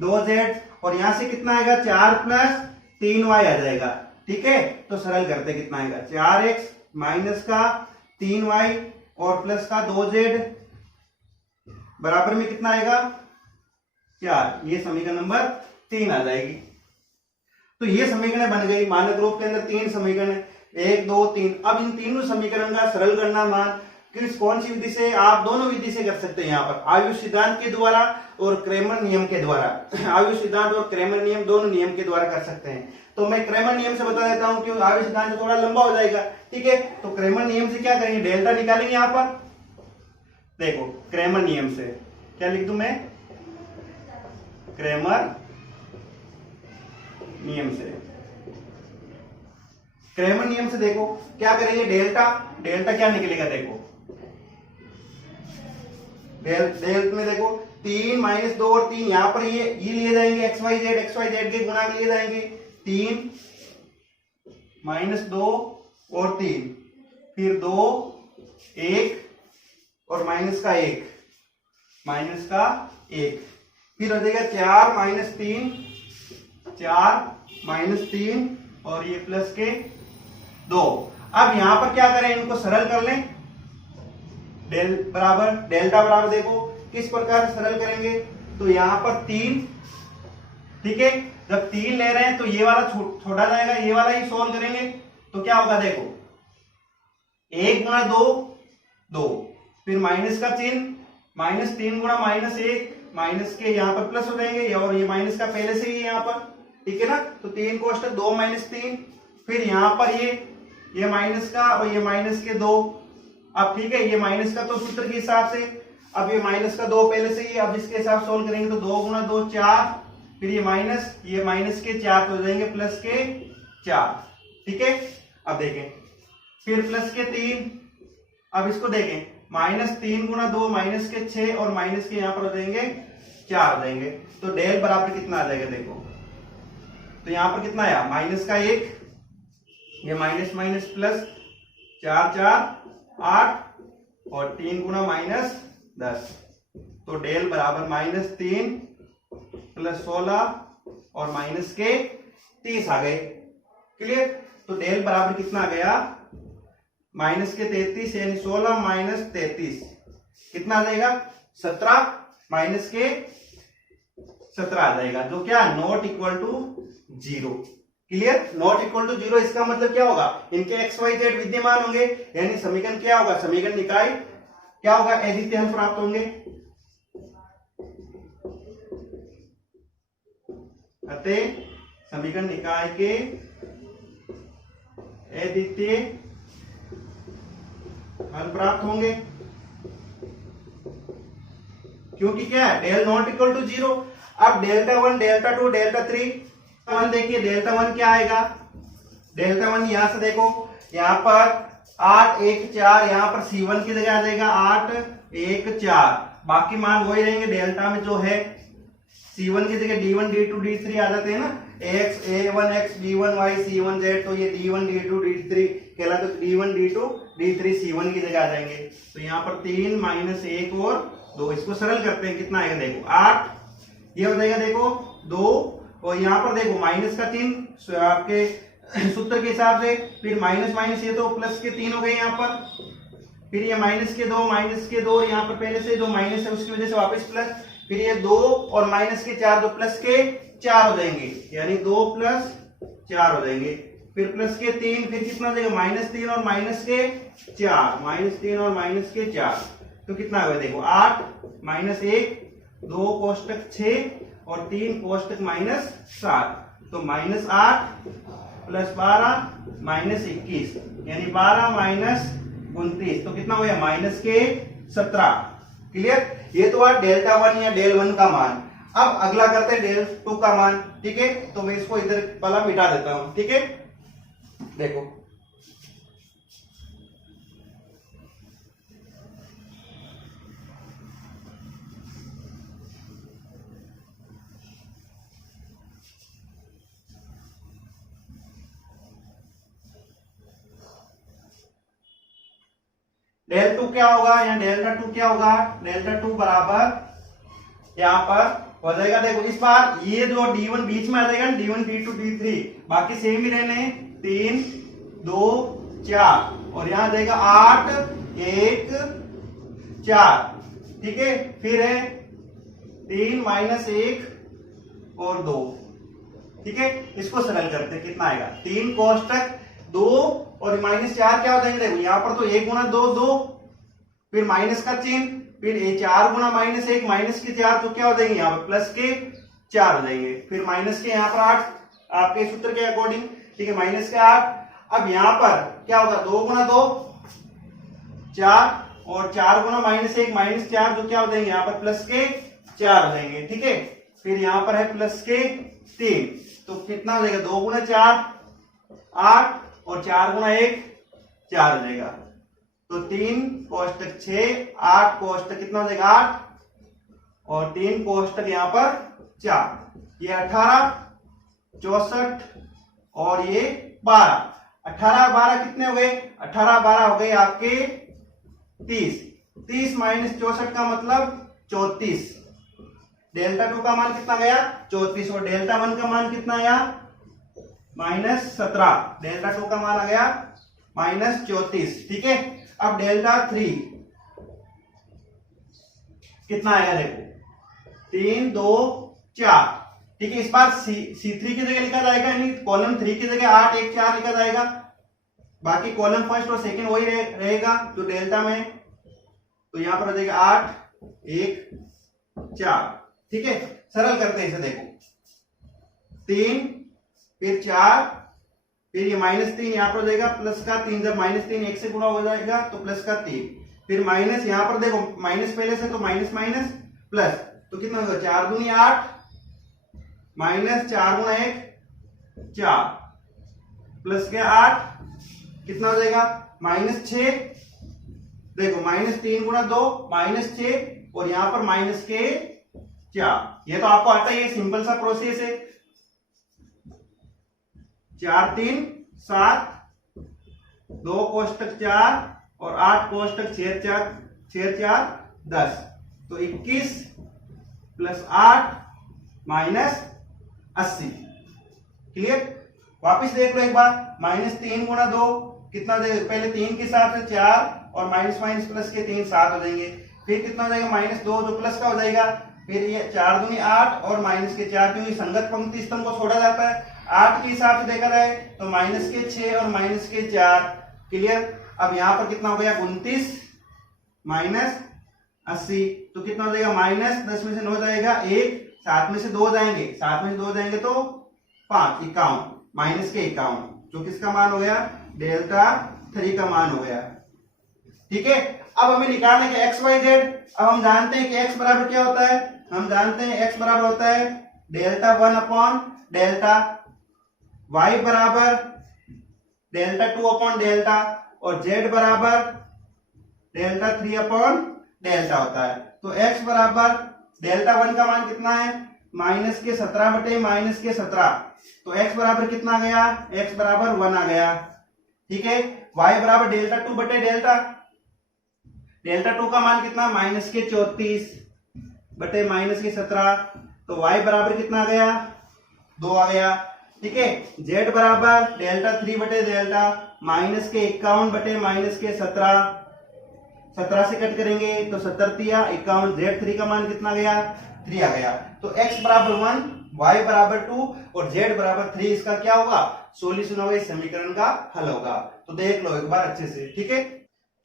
2z, और यहां से कितना आएगा, 4 प्लस 3y आ जाएगा, ठीक है। तो सरल करते कितना आएगा, 4x माइनस का 3y और प्लस का 2z बराबर में कितना आएगा, 4। ये समीकरण नंबर 3 आ जाएगी। तो ये समीकरण बन गई, मानक रूप के अंदर 3 समीकरण, 1 2 3। अब इन तीनों समीकरण का सरल करना मान किस कौन सी विधि से, आप दोनों विधि से कर सकते हैं, यहाँ पर आयुष सिद्धांत के द्वारा और क्रेमर नियम के द्वारा। आयुष सिद्धांत और क्रेमर नियम दोनों नियम के द्वारा कर सकते हैं। तो मैं क्रेमर नियम से बता देता हूं, क्योंकि आयुष सिद्धांत थोड़ा लंबा हो जाएगा, ठीक है। तो क्रेमर नियम से क्या करेंगे, डेल्टा निकालेंगे। यहाँ पर देखो क्रेमर नियम से क्या लिख दूं मैं, क्रेमर नियम से, क्रेमर नियम से देखो क्या करेंगे, डेल्टा, डेल्टा क्या निकलेगा, देखो डेल्टा में देखो 3 माइनस 2 और 3, यहां पर ये लिए जाएंगे, xyz के गुणांक लिए जाएंगे, 3 माइनस 2 और 3, फिर 2 1 और माइनस का 1, माइनस का 1, फिर हो जाएगा 4 माइनस 3, 4 माइनस 3 और ये प्लस के 2। अब यहां पर क्या करें, इनको सरल कर लें, डेल्टा बराबर देखो किस प्रकार से सरल करेंगे, तो यहां पर 3, ठीक है। जब 3 ले रहे हैं तो ये वाला छोटा जाएगा, ये वाला ही सोल्व करेंगे, तो क्या होगा, देखो 1 गुणा 2 2, फिर माइनस का चिन्ह, माइनस 3 गुणा माइनस 1, माइनस के यहाँ पर प्लस हो जाएंगे, और ये माइनस का पहले से ही यहाँ पर, ठीक है ना। तो 3 कोष्टक 2 माइनस 3, फिर यहाँ पर ये माइनस का और ये माइनस के 2। अब ठीक है, ये माइनस का तो सूत्र के हिसाब से, अब ये माइनस का 2 पहले से ही, अब इसके हिसाब सोल्व करेंगे तो 2 गुणा 2 4, फिर ये माइनस के 4 तो हो जाएंगे प्लस के 4, ठीक है। अब देखें, फिर प्लस के 3, अब इसको देखें, माइनस 3 गुणा 2 माइनस के 6 और माइनस के यहाँ पर हो जाएंगे 4 हो जाएंगे, तो डेल बराबर कितना आ जाएगा, देखो तो यहाँ पर कितना आया, माइनस का 1, ये माइनस माइनस प्लस 4 4 8 और 3 गुणा माइनस 10, तो डेल बराबर माइनस 3 प्लस 16 और माइनस के 30 आ गए। क्लियर, तो डेल बराबर कितना आ गया, माइनस के 33, यानी 16 माइनस 33 कितना आ जाएगा, 17, माइनस के 17 आ जाएगा, जो क्या not equal to 0। Clear, not equal to 0, इसका मतलब क्या होगा, इनके एक्स वाई जेड विद्यमान होंगे, यानी समीकरण क्या होगा, समीकरण निकाय क्या होगा, अद्वितीय हल प्राप्त होंगे। अतः समीकरण निकाय के अद्वितीय हल प्राप्त होंगे, क्योंकि क्या है, डेल नॉट इक्वल टू 0। अब डेल्टा 1 डेल्टा 2 डेल्टा 3 1 देखिए, डेल्टा 1 क्या आएगा, डेल्टा 1 यहां से देखो, यहां पर 8 1 4, यहां पर C1 की जगह आ जाएगा 8 1 4, बाकी मान वही रहेंगे। डेल्टा में जो है C1 की जगह D1 D2 D3 आ जाते हैं ना, x A1x B1y C1z, तो ये D1 D2 D3 कहलाते, तो D1 D2 D3 C1 की जगह आ जाएंगे। तो यहाँ पर 3 माइनस 1 और 2, इसको सरल करते हैं, कितना आएगा देखो 8, ये हो जाएगा देखो 2 और यहाँ पर देखो माइनस का 3 आपके सूत्र के हिसाब से, फिर माइनस माइनस ये तो प्लस के 3 हो गए यहाँ पर, फिर ये माइनस के 2 और यहाँ पर पहले से जो माइनस है उसकी वजह से वापस प्लस, फिर ये 2 और माइनस के 4 तो प्लस के 4 हो जाएंगे, यानी 2 प्लस 4 हो जाएंगे, फिर प्लस के 3, फिर कितना हो जाएगा -3 और माइनस के 4, -3 और माइनस के 4, तो कितना होगा देखो 8 -1 2 कोष्टक 6 और 3 कोष्टक -7, तो -8 + 12 -21, यानी 12 - 29, तो कितना हो गया -17। क्लियर, ये तो हुआ डेल्टा 1 या डेल 1 का मान। अब अगला करते हैं डेल 2 का मान। ठीक है, तो मैं इसको इधर वाला मिटा देता हूं। ठीक है, देखो डेल 2 क्या होगा या डेल्टा 2 क्या होगा, डेल्टा 2 बराबर यहां पर हो जाएगा, देखो इस बार ये जो D1 बीच में आ जाएगा, D1 D2 D3 बाकी सेम ही रहने, 3 2 4 और यहां आ जाएगा 8 1 4। ठीक है, फिर है 3 -1 और 2। ठीक है, इसको सरल करते हैं, कितना आएगा 3 कोष्टक 2 और -4 क्या हो जाएंगे, देखो यहां पर तो 1 × 2 2, फिर माइनस का चिन्ह, फिर 4 × -1 माइनस के 4, तो क्या हो जाएंगे यहाँ पर प्लस के 4 हो जाएंगे, फिर माइनस के यहाँ पर 8 आपके सूत्र के अकॉर्डिंग। ठीक है, माइनस के 8। अब यहाँ पर क्या होगा 2 × 2 4 और 4 × -1 -4, तो क्या हो जाएंगे यहाँ पर प्लस के 4 हो जाएंगे। ठीक है, फिर यहाँ पर है प्लस के 3, तो कितना हो जाएगा 2 × 4 8 और 4 × 1 4 हो जाएगा, तो 3 कोष्टक 6 8 कोष्टक कितना हो जाएगा 8 और 3 कोष्टक यहाँ पर 4, ये 18 64 और ये 12, 18 12 कितने हो गए, 18 12 हो गए आपके 30, 30 - 64 का मतलब 34। डेल्टा 2 का मान कितना गया 34 और डेल्टा 1 का मान कितना आया -17। डेल्टा 2 का मान आ गया -34। ठीक है, अब डेल्टा 3 कितना आएगा देखो 3 2 4। ठीक है, इस बार C3 की जगह लिखा जाएगा, यानी कॉलम 3 की जगह 8 1 4 लिखा जाएगा, बाकी कॉलम फर्स्ट और सेकंड वही रहेगा जो डेल्टा में, तो यहां पर हो जाएगा 8 1 4। ठीक है, सरल करते हैं इसे, देखो 3 फिर 4 फिर ये -3 यहाँ पर हो जाएगा प्लस का 3, जब -3 1 से गुणा हो जाएगा तो प्लस का 3, फिर माइनस यहाँ पर देखो माइनस पहले से, तो माइनस माइनस प्लस, तो कितना होगा 4 दूनी 8 -4 × 1 4 प्लस के 8 कितना हो जाएगा -6, देखो -3 × 2 -6 और यहाँ पर माइनस के 4, ये तो आपको आता है, ये सिंपल सा प्रोसेस है। 4 3 7 2 कोष्टक 4 और 8 कोष्टक 6 4 10, तो 21 + 8 -80। क्लियर, वापिस देख लो एक बार, -3 × 2 कितना हो जाएगा, पहले 3 के हिसाब से 4 और माइनस माइनस प्लस के 3 7 हो जाएंगे, फिर कितना हो जाएगा -2 जो प्लस का हो जाएगा, फिर ये 4 दूनी 8 और माइनस के 4, क्योंकि संगत पंक्ति स्तंभ को छोड़ा जाता है 8 के हिसाब से देखा जाए तो माइनस के 6 और माइनस के 4। क्लियर, अब यहां पर कितना हो गया 29 -80, तो कितना हो जाएगा -10 में से 9 जाएगा 1, 7 में से 2 जाएंगे, 7 में से 2 जाएंगे तो 5 51 माइनस के 51, जो किसका मान हो गया डेल्टा 3 का मान हो गया। ठीक है, अब हमें निकालना है एक्स वाई जेड। अब हम जानते हैं कि एक्स बराबर क्या होता है, हम जानते हैं एक्स बराबर होता है डेल्टा 1/डेल्टा, वाई बराबर डेल्टा 2/डेल्टा और जेड बराबर डेल्टा 3/डेल्टा होता है। तो एक्स बराबर डेल्टा 1 का मान कितना है -17/-17, तो एक्स बराबर कितना आ गया, एक्स बराबर 1 आ गया। ठीक है, वाई बराबर डेल्टा 2/डेल्टा, डेल्टा 2 का मान कितना -34/-17, तो तो y बराबर कितना आ गया, 2 आ गया। ठीक है, z बराबर डेल्टा 3 बटे डेल्टा माइनस के 51 बटे माइनस के 17, 17 से कट करेंगे तो 70 तिया 51, z3 का मान कितना गया, 3 आ गया। तो x बराबर 1, y बराबर 2 और z बराबर 3 इसका क्या होगा, सॉल्यूशन होगा, इस समीकरण का हल होगा। तो देख लो एक बार अच्छे से। ठीक है,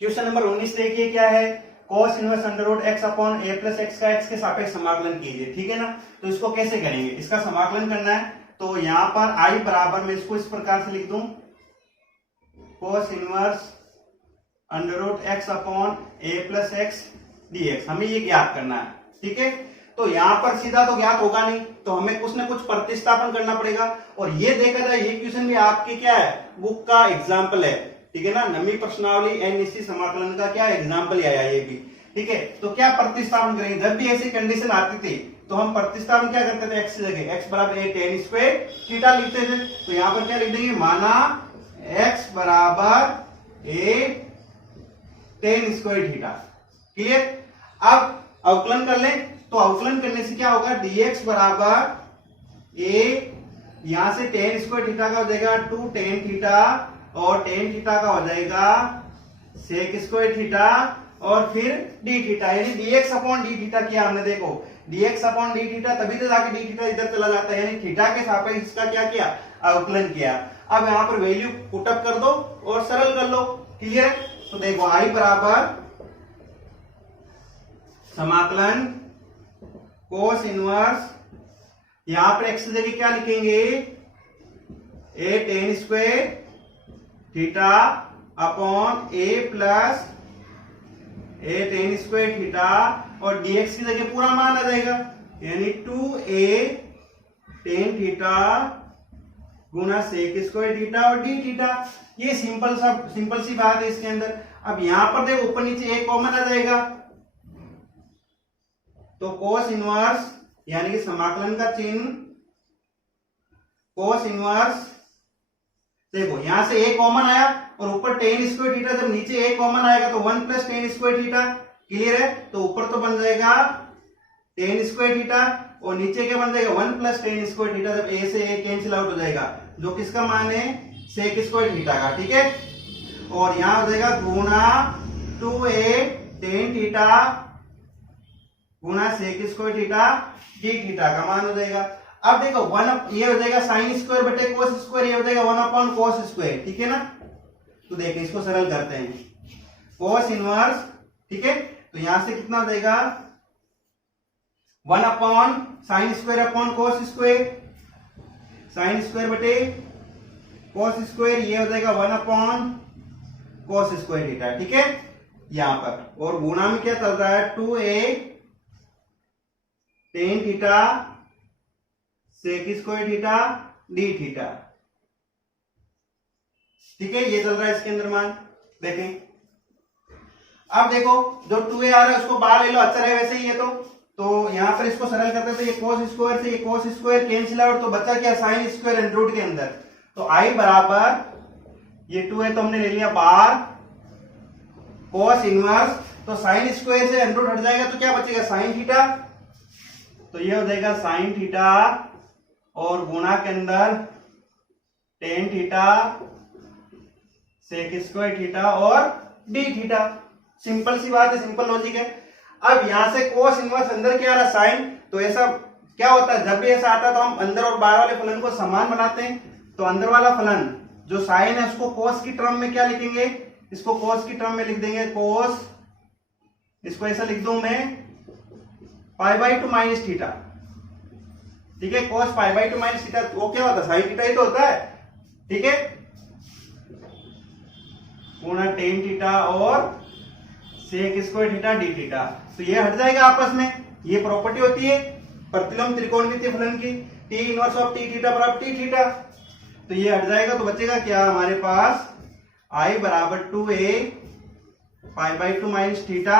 क्वेश्चन नंबर 19 देखिए क्या है, cos inverse under root x upon a plus x का x के सापेक्ष समाकलन कीजिए। ठीक है ना, तो इसको कैसे करेंगे, इसका समाकलन करना है। तो यहाँ पर i बराबर मैं इसको इस प्रकार से लिख दूं, cos inverse under root x upon a plus x dx, हमें ये ज्ञात करना है। ठीक है, तो यहाँ पर सीधा तो ज्ञात होगा नहीं, तो हमें कुछ ना कुछ प्रतिस्थापन करना पड़ेगा। और ये देखा जाए ये क्वेश्चन भी आपके क्या है, बुक का एग्जाम्पल है। ठीक है ना, नवी प्रश्नावली एनईसी समाकलन का क्या एग्जाम्पल आया ये भी। ठीक है, तो क्या प्रतिस्थापन करेंगे, जब भी ऐसी कंडीशन आती थी तो हम प्रतिस्थापन क्या करते थे, x की जगह x बराबर a tan स्क्वायर थीटा लिखते थे। तो यहाँ पर क्या लिख देंगे, माना x बराबर a tan square theta. Clear, अब अवकलन कर लें, तो अवकलन करने से क्या होगा, dx बराबर a, यहां से tan स्क्वायर थीटा का हो जाएगा 2 tan थीटा और tan थीटा का हो जाएगा sec स्क्वायर थीटा और फिर d थीटा, यानी dx अपॉन d थीटा किया हमने। देखो dx अपॉन d थीटा, तभी तो जाके d थीटा इधर चला जाता है, यानी थीटा के सापेक्ष इसका क्या किया, अवकलन किया। अब यहाँ पर वैल्यू पुटअप कर दो और सरल कर लो। क्लियर, तो देखो i बराबर समाकलन कोस इनवर्स, यहां पर x की जगह क्या लिखेंगे, a tan square theta upon a plus a tan square theta और dx की जगह पूरा मान आ जाएगा, यानी 2a tan थीटा गुना sec स्क्वायर थीटा और d थीटा। ये सिंपल सी बात है इसके अंदर। अब यहां पर देखो ऊपर नीचे एक कॉमन आ जाएगा, तो कोस इनवर्स यानी कि समाकलन का चिन्ह कोस इनवर्स, देखो यहां से एक कॉमन आया और ऊपर tan स्क्वायर थीटा, जब नीचे एक कॉमन आएगा तो 1 plus tan square theta. Clear है, तो ऊपर तो बन जाएगा tan स्क्वायर थीटा और नीचे क्या बन जाएगा, 1 प्लस tan स्क्वायर थीटा, जब a से a कैंसिल आउट हो जाएगा, जो किसका मान है, sec स्क्वायर थीटा का। ठीक है, और यहां हो जाएगा गुना 2a tan थीटा गुना sec square theta d theta का मान हो जाएगा। अब देखो 1 ये हो जाएगा sin स्क्वायर बटे cos स्क्वायर, ये हो जाएगा 1 अपॉन cos स्क्वायर। ठीक है ना, तो देखिए इसको सरल करते हैं, cos इनवर्स। ठीक है, तो यहां से कितना हो जाएगा, 1 upon sin square upon cos square, sin square बटे cos स्क्वायर, ये हो जाएगा 1 अपॉन cos स्क्वायर थीटा। ठीक है, यहां पर और गुणा में क्या चल रहा है, 2a tan theta sec square theta d theta. ठीक है, ये चल रहा है इसके अंदर मान। देखें, अब देखो जो 2a आ रहा है उसको बाहर ले लो, अच्छा रहे वैसे ही है। तो यहां पर इसको सरल करते तो ये cos स्क्वायर से ये cos स्क्वायर कैंसिल आउट, तो बचा क्या, sin स्क्वायर अंडर रूट के अंदर। तो i बराबर ये 2a तो हमने ले लिया बाहर, cos इनवर्स, तो sin स्क्वायर से अंडर रूट हट जाएगा तो क्या बचेगा, sin थीटा, तो ये हो जाएगा sin थीटा और गुणा के अंदर tan theta sec square theta और d थीटा। सिंपल सी बात है, सिंपल लॉजिक है। अब यहां से cos इनवर्स अंदर क्या आ रहा, sin, तो ऐसा क्या होता है, जब भी ऐसा आता है तो हम अंदर और बाहर वाले फलन को समान बनाते हैं। तो अंदर वाला फलन जो sin है उसको cos की टर्म में क्या लिखेंगे, इसको cos की टर्म में लिख देंगे, cos, इसको ऐसा लिख दूं मैं π/2 माइनस थीटा। ठीक है, cos π/2 माइनस थीटा, वो क्या होता है, साइन थीटा ही तो होता है। ठीक है, गुणा tan थीटा और sec square theta d theta, तो ये हट जाएगा आपस में। ये प्रॉपर्टी होती है प्रतिलोम त्रिकोणमितीय फलन की, t inverse of t theta बराबर t थीटा, तो ये हट जाएगा। तो बचेगा क्या हमारे पास, i बराबर 2a π/2 माइनस थीटा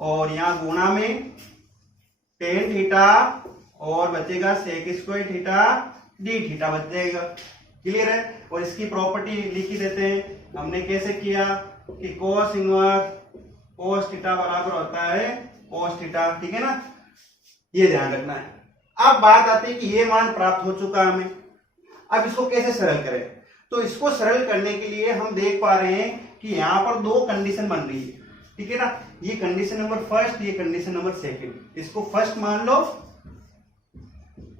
और यहां गुणा में tan थीटा और बचेगा sec square theta d theta बच जाएगा। क्लियर है, और इसकी प्रॉपर्टी लिख ही देते हैं। हमने कैसे किया कि cos इनवर्स cos थीटा बराबर होता है cos थीटा। ठीक है ना, ये ध्यान रखना है। अब बात आती है कि ये मान प्राप्त हो चुका हमें, अब इसको कैसे सरल करें। तो इसको सरल करने के लिए हम देख पा रहे हैं कि यहां पर दो कंडीशन बन रही है, ठीक है ना। ये कंडीशन नंबर फर्स्ट, ये कंडीशन नंबर सेकंड। इसको फर्स्ट मान लो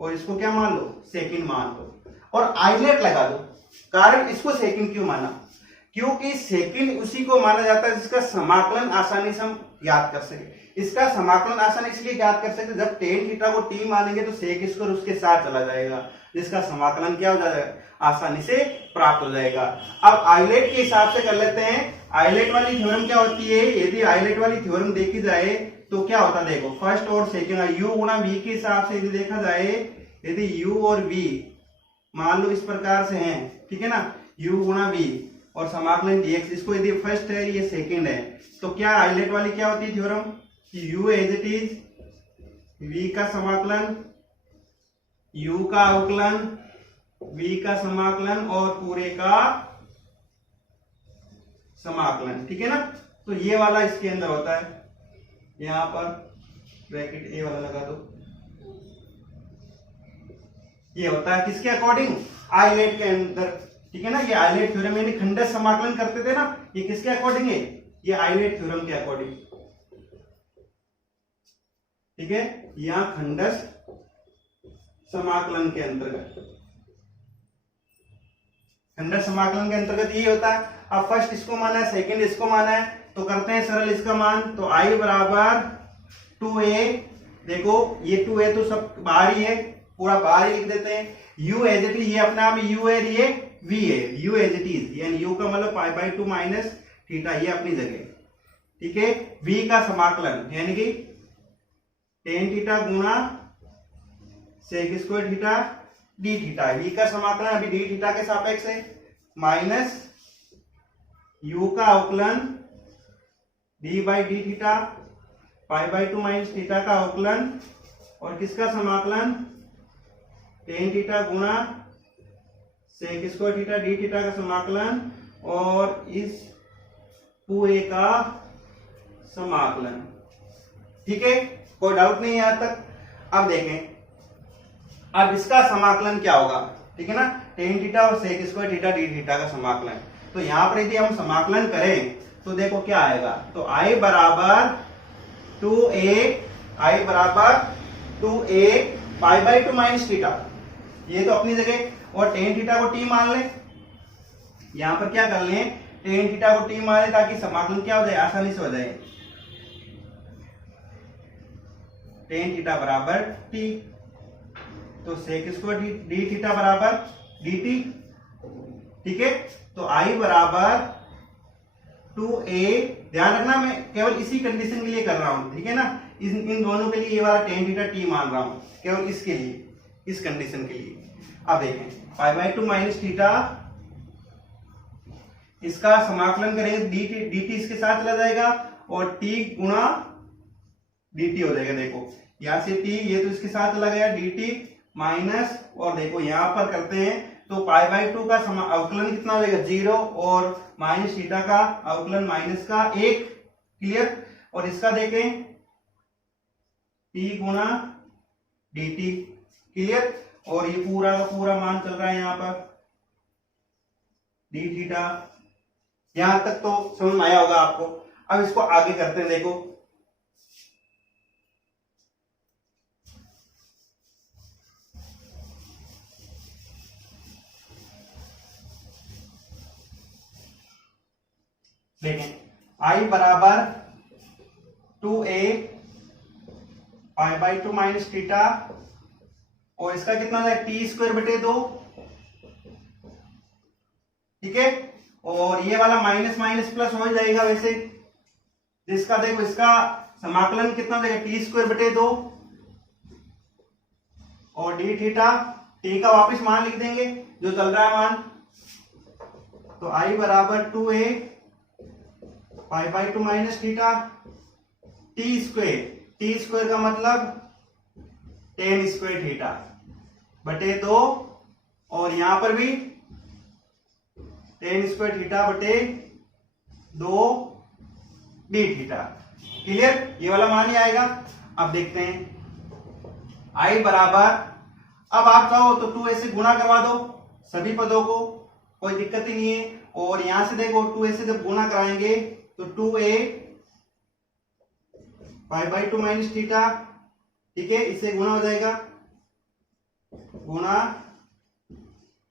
और इसको क्या मान लो, सेकंड मान लो, और आइलेट लगा दो। कारण इसको सेकंड क्यों माना, क्योंकि सेकंड उसी को माना जाता है जिसका समाकलन आसानी से हम याद कर सके। इसका समाकलन आसानी इसलिए याद कर सकते, जब टेन थीटा को टी मानेंगे तो सेक स्क्वायर उसके साथ चला जाएगा, जिसका समाकलन क्या हो जाएगा, आसानी से प्राप्त हो जाएगा। अब आइलेट के हिसाब से कर लेते हैं। आइलेट वाली थ्योरम क्या होती है, यदि आइलेट वाली थ्योरम देखी जाए तो क्या होता है, देखो फर्स्ट और सेकंड यू गुणा वी के हिसाब से यदि देखा जाए, यदि यू और वी मान लो इस प्रकार से हैं, ठीक है ना, यू गुणा वी और समाकलन dx, इसको यदि फर्स्ट है ये सेकंड है, तो क्या आइलेट वाली क्या होती है थ्योरम कि u as it is v का समाकलन, u का अवकलन, v का समाकलन और पूरे का समाकलन, ठीक है ना। तो ये वाला इसके अंदर होता है, यहां पर ब्रैकेट ए वाला लगा दो। ये होता है किसके अकॉर्डिंग, आइलेट के अंदर, ठीक है ना। ये आइलेट थ्योरम यानी खंडस समाकलन करते थे ना, ये किसके अकॉर्डिंग है, ये आइलेट थ्योरम के अकॉर्डिंग, ठीक है। यहां खंडस समाकलन के अंतर्गत, खंडस समाकलन के अंतर्गत ये होता है। अब फर्स्ट इसको माना है, सेकंड इसको माना है, तो करते हैं सरल इसका मान। तो i बराबर 2a, देखो ये 2a तो सब बाहर ही है, पूरा बाहर ही लिख देते हैं। u एज इट इज, ये अपने आप u है, ये v है, u एज इट इज, यानी u का मतलब पाई बाई 2 माइनस थीटा, ये अपनी जगह, ठीक है। v का समाकलन यानी कि टेन थीटा गुणा sec square theta D theta, v का समाकलन अभी डी थीटा के सापेक्ष है, माइनस u का अवकलन d बाई D theta, pi by 2 minus theta का अवकलन, और किसका समाकलन टेन थीटा गुणा sec square theta D theta का समाकलन, और इस पूरे का समाकलन, ठीक है। कोई डाउट नहीं है यहां तक। अब देखें, अब इसका समाकलन क्या होगा, ठीक है ना, टेन थीटा और sec square theta D theta का समाकलन। तो यहां पर यदि हम समाकलन करें तो देखो क्या आएगा, तो i बराबर 2a pi by 2 minus theta, ये तो अपनी जगह, और टेन थीटा को t मान लें। यहां पर क्या कर लें, टेन थीटा को t मान लें ताकि समाकलन क्या हो जाए, आसानी से हो जाए। टेन थीटा बराबर t, तो सेक स्क्वायर डी थीटा बराबर dt, ठीक है। तो i बराबर 2a, ध्यान रखना मैं केवल इसी कंडीशन के लिए कर रहा हूं, ठीक है ना, इन दोनों के लिए ये वाला टेन थीटा t मान रहा हूं, केवल इसके लिए, इस कंडीशन के लिए। अब देखें, पाई बाई 2 माइनस थीटा, इसका समाकलन करेंगे dt इसके साथ चला जाएगा, और t गुणा dt हो जाएगा। देखो यहां से t, ये तो इसके साथ चला गया, dt माइनस, और देखो यहां पर करते हैं तो पाई बाई 2 का अवकलन कितना हो जाएगा, 0, और माइनस थीटा का अवकलन माइनस का 1, क्लियर। और इसका देखें t गुणा dt, क्लियर। और ये पूरा का पूरा मान चल रहा है यहां पर डी थीटा। यहां तक तो समझ में आया होगा आपको। अब इसको आगे करते हैं, देखो देखें, i बराबर 2a pi by 2 minus theta, और इसका कितना है, टी स्क्वायर बटे 2, ठीक है। और ये वाला माइनस माइनस प्लस हो जाएगा वैसे, जिसका देखो इसका समाकलन कितना हो जाएगा, टी स्क्वायर बटे 2, और डी थीटा, टी का वापस मान लिख देंगे जो चल रहा है मान। तो i बराबर 2a pi by 2 minus theta, T square का मतलब टेन स्क्वायर थीटा बटे 2, और यहां पर भी टेन स्क्वायर थीटा बटे 2 डी थीटा, क्लियर। ये वाला मान ही आएगा। अब देखते हैं, आई बराबर, अब आप चाहो तो 2a से गुणा करवा दो सभी पदों को, कोई दिक्कत ही नहीं है। और यहां से देखो 2a से जब गुणा कराएंगे तो 2a π/2 माइनस थीटा, ठीक है, इससे गुणा हो जाएगा, गुणा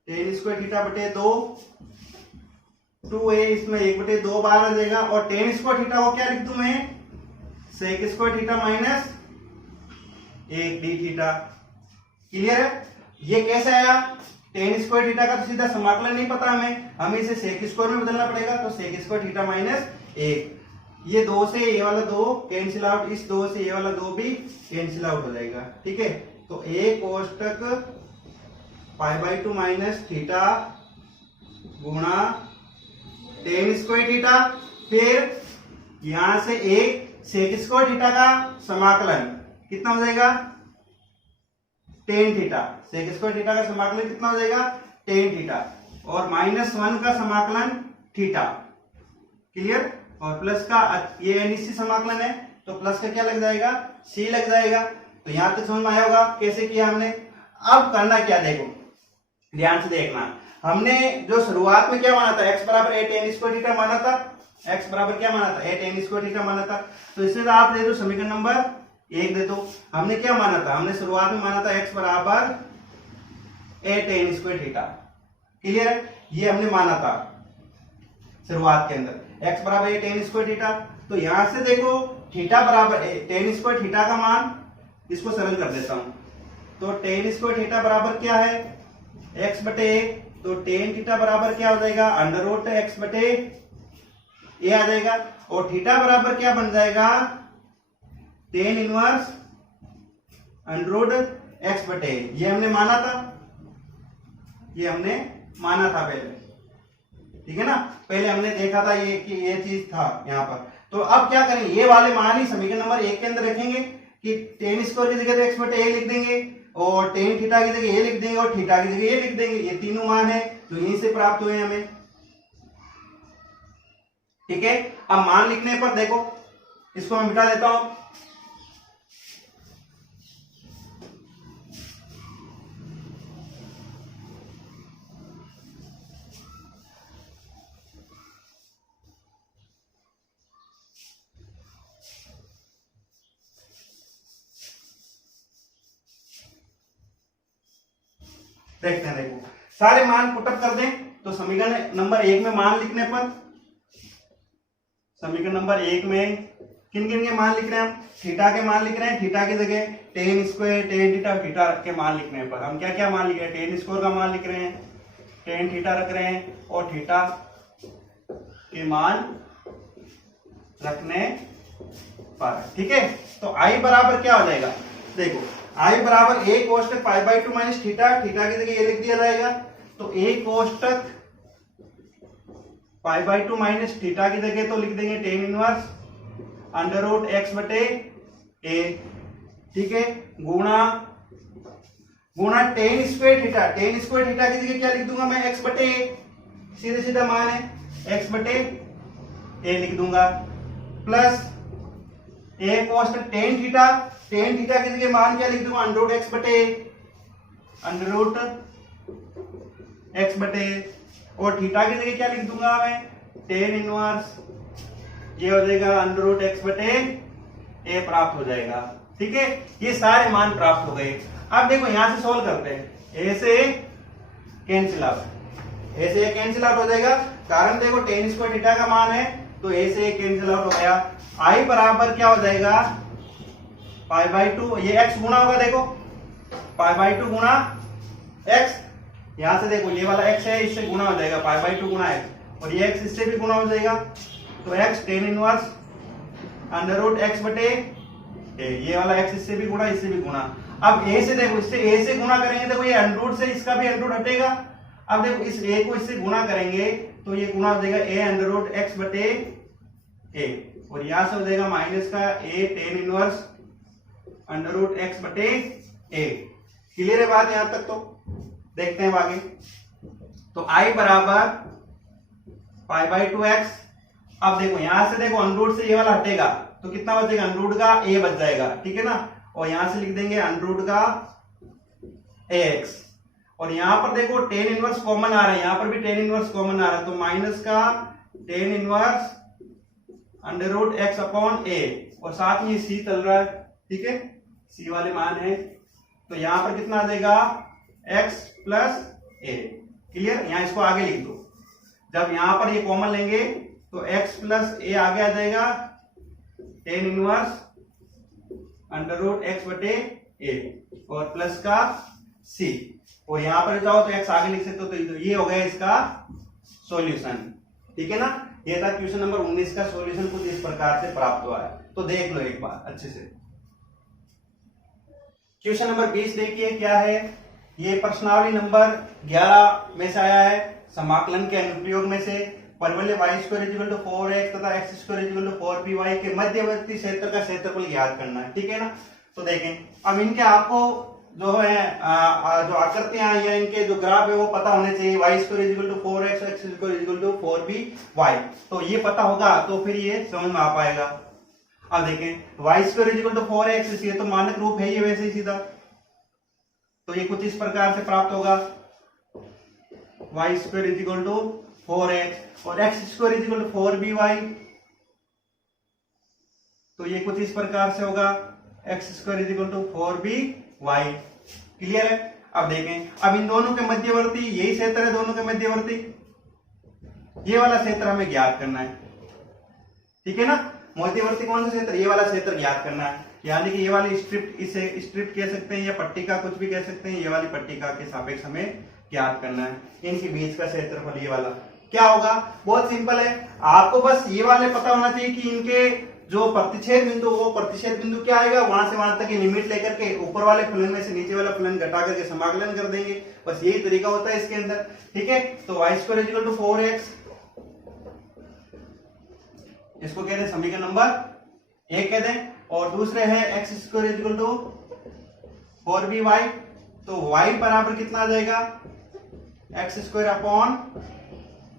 tan स्क्वायर थीटा बटे 2, 2a इसमें 1/2 बार आ जाएगा। और tan स्क्वायर थीटा को क्या लिख दूं मैं, sec square theta minus 1 d theta. Clear है? ये कैसे आया, tan स्क्वायर थीटा का तो सीधा समाकलन नहीं पता हमें इसे sec स्क्वायर में बदलना पड़ेगा, तो sec स्क्वायर थीटा माइनस 1, ये 2 से ये वाला 2 कैंसिल आउट, इस 2 से ये वाला 2 भी कैंसिल आउट हो जाएगा, ठीक है। तो a कोष्टक π/2 माइनस थीटा गुणा tan स्क्वायर थीटा, फिर यहां से एक sec स्क्वायर थीटा का समाकलन कितना हो जाएगा, tan theta, sec square theta का समाकलन कितना हो जाएगा, tan थीटा, और -1 का समाकलन थीटा। क्लियर? और प्लस का ये एनईसी समाकलन है तो प्लस का क्या लग जाएगा, सी लग जाएगा। तो यहां तक समझ में आया होगा कैसे किया हमने। अब करना क्या, देखो ध्यान से देखना, हमने जो शुरुआत में क्या माना था, x बराबर a tan स्क्वायर थीटा माना था, x बराबर क्या माना था, a tan स्क्वायर थीटा माना था। तो इसमें आप दे दो समीकरण नंबर 1 दे दो। हमने क्या माना था, हमने शुरुआत में माना था x बराबर a tan square theta. Clear है? ये हमने माना था शुरुआत के अंदर, x बराबर a tan स्क्वायर थीटा। तो यहां से देखो थीटा बराबर tan स्क्वायर थीटा का मान, इसको सरल कर देता हूं, तो tan स्क्वायर थीटा बराबर क्या है, x बटे a, तो tan थीटा बराबर क्या हो जाएगा, अंडर रूट x बटे a आ जाएगा। और थीटा बराबर क्या बन जाएगा, tan inverse under root x बटे a। ये हमने माना था, ये हमने माना था पहले, ठीक है ना, पहले हमने देखा था ये कि ये चीज था यहाँ पर। तो अब क्या करेंगे, ये वाले मान ही समीकरण नंबर 1 के अंदर रखेंगे कि tan स्क्वायर की जगह तो x बटे a लिख देंगे, और tan थीटा की जगह ये लिख देंगे, और थीटा की जगह ये लिख देंगे। ये तीनों मान है तो यहीं से प्राप्त हुए हमें, ठीक है। अब मान लिखने पर देखो, इसको मैं मिटा देता हूं, देखते हैं। देखो सारे मान पुटअप कर दें तो समीकरण नंबर 1 में मान लिखने पर, समीकरण नंबर 1 में किन किन के मान लिख रहे हैं हम, थीटा के मान लिख रहे हैं, थीटा की जगह tan square tan theta theta के मान लिखने पर हम क्या क्या मान लिख रहे हैं, tan स्क्वायर का मान लिख रहे हैं, tan थीटा रख रहे हैं, और थीटा के मान रखने पर, ठीक है। तो आई बराबर क्या हो जाएगा, देखो आई बराबर a कोष्टक π/2 माइनस थीटा, थीटा की जगह ये लिख दिया जाएगा, तो a कोष्टक π/2 माइनस थीटा की जगह तो लिख देंगे tan inverse under root x बटे a, ठीक है, गुणा tan square theta, tan square theta की जगह क्या लिख दूंगा मैं, x बटे a, सीधे सीधा मान है x बटे a लिख दूंगा, plus a कोष्टक tan theta, tan theta की जगह मान क्या लिख दूंगा, अंडर रूट x बटे a, अंडर रूट x बटे a, और थीटा की जगह क्या लिख दूंगा मैं, tan इनवर्स, ये हो जाएगा अंडर रूट x बटे a प्राप्त हो जाएगा, ठीक है। ये सारे मान प्राप्त हो गए। अब देखो यहां से सोल्व करते हैं, a से कैंसिल आउट, a से कैंसिल आउट हो जाएगा, कारण देखो tan स्क्वायर थीटा का मान है तो a से कैंसिल आउट हो गया। i बराबर क्या हो जाएगा, π/2, ये x गुना होगा, देखो π/2 गुना x, यहां से देखो ये वाला x है, इससे गुना हो जाएगा π/2 गुना x, और ये x इससे भी गुना हो जाएगा, तो x tan inverse under root x बटे a, ये वाला x इससे भी गुना, इससे भी गुना। अब a से देखो, इससे a से गुना करेंगे, देखो ये अंडर रूट से इसका भी अंडर रूट हटेगा। अब देखो इस a को इससे गुना करेंगे तो ये गुना हो जाएगा a अंडर रूट x बटे a, और यहां से हो जाएगा माइनस का a tan inverse under root x बटे a। क्लियर है बात यहां तक? तो देखते हैं आगे। तो i बराबर π/2x, अब देखो यहां से देखो अंडर रूट से ये वाला हटेगा तो कितना बचेगा, अंडर रूट का a बच जाएगा, ठीक है ना, और यहां से लिख देंगे अंडर रूट का ax। और यहां पर देखो टेन इनवर्स कॉमन आ रहा है, यहां पर भी टेन इनवर्स कॉमन आ रहा है, तो माइनस का tan inverse under root x upon a, और साथ में सी चल रहा है, ठीक है, सी वाले मान है, तो यहां पर कितना आ जाएगा x प्लस ए। क्लियर, यहां इसको आगे लिख दो, जब यहां पर ये कॉमन लेंगे तो x प्लस ए आगे आ जाएगा tan inverse under root X बटे ए और प्लस का सी, और यहां पर जाओ तो x आगे लिख सकते हो, तो ये हो गया इसका सॉल्यूशन। ठीक है ना, ये था क्वेश्चन नंबर 19 का सॉल्यूशन, कुछ इस प्रकार से प्राप्त हुआ है, तो देख लो एक बार अच्छे से। क्वेश्चन नंबर 20 देखिए क्या है, ये प्रश्नावली नंबर 11 में से आया है, समाकलन के अनुप्रयोग में से परवलय y² = 4x तथा x² = 4py के मध्यवर्ती क्षेत्र का क्षेत्रफल ज्ञात करना है। ठीक है ना, तो देखें अब इनके आपको जो है जो आकृतियां या इनके जो ग्राफ है वो पता होने चाहिए, y² = 4x, x² = 4py, तो ये पता होगा तो फिर ये समझ में आ पाएगा। अब देखें y² = 4x, ये तो मानक रूप है ये वैसे ही सीधा, तो ये कुछ इस प्रकार से प्राप्त होगा, y² = 4x और x² = 4by, तो ये कुछ इस प्रकार से होगा x² = 4by। क्लियर है, अब देखें अब इन दोनों के मध्यवर्ती, यही क्षेत्र है दोनों के मध्यवर्ती, ये वाला क्षेत्र हमें ज्ञात करना है। ठीक है ना, मध्यवर्ती कौन सा क्षेत्र, ये वाला क्षेत्र ज्ञात करना है, यानी कि ये वाली स्ट्रिप, इसे स्ट्रिप कह सकते हैं या पट्टिका कुछ भी कह सकते हैं, ये वाली पट्टिका के सापेक्ष हमें ज्ञात करना है, इनके बीच का क्षेत्रफल ये वाला क्या होगा, बहुत सिंपल है, आपको बस ये वाले पता होना चाहिए कि इनके जो प्रतिच्छेद बिंदु, वो प्रतिच्छेद बिंदु क्या आएगा, वहां से वहां तक की लिमिट लेकर के ऊपर वाले फलन में से नीचे वाला फलन घटा करके समाकलन कर देंगे, बस यही तरीका होता है इसके अंदर। ठीक है, तो y² = 4x, इसको कहते हैं समीकरण नंबर 1 कह दें, और दूसरे है x² = 4by, तो y बराबर कितना आ जाएगा x² अपॉन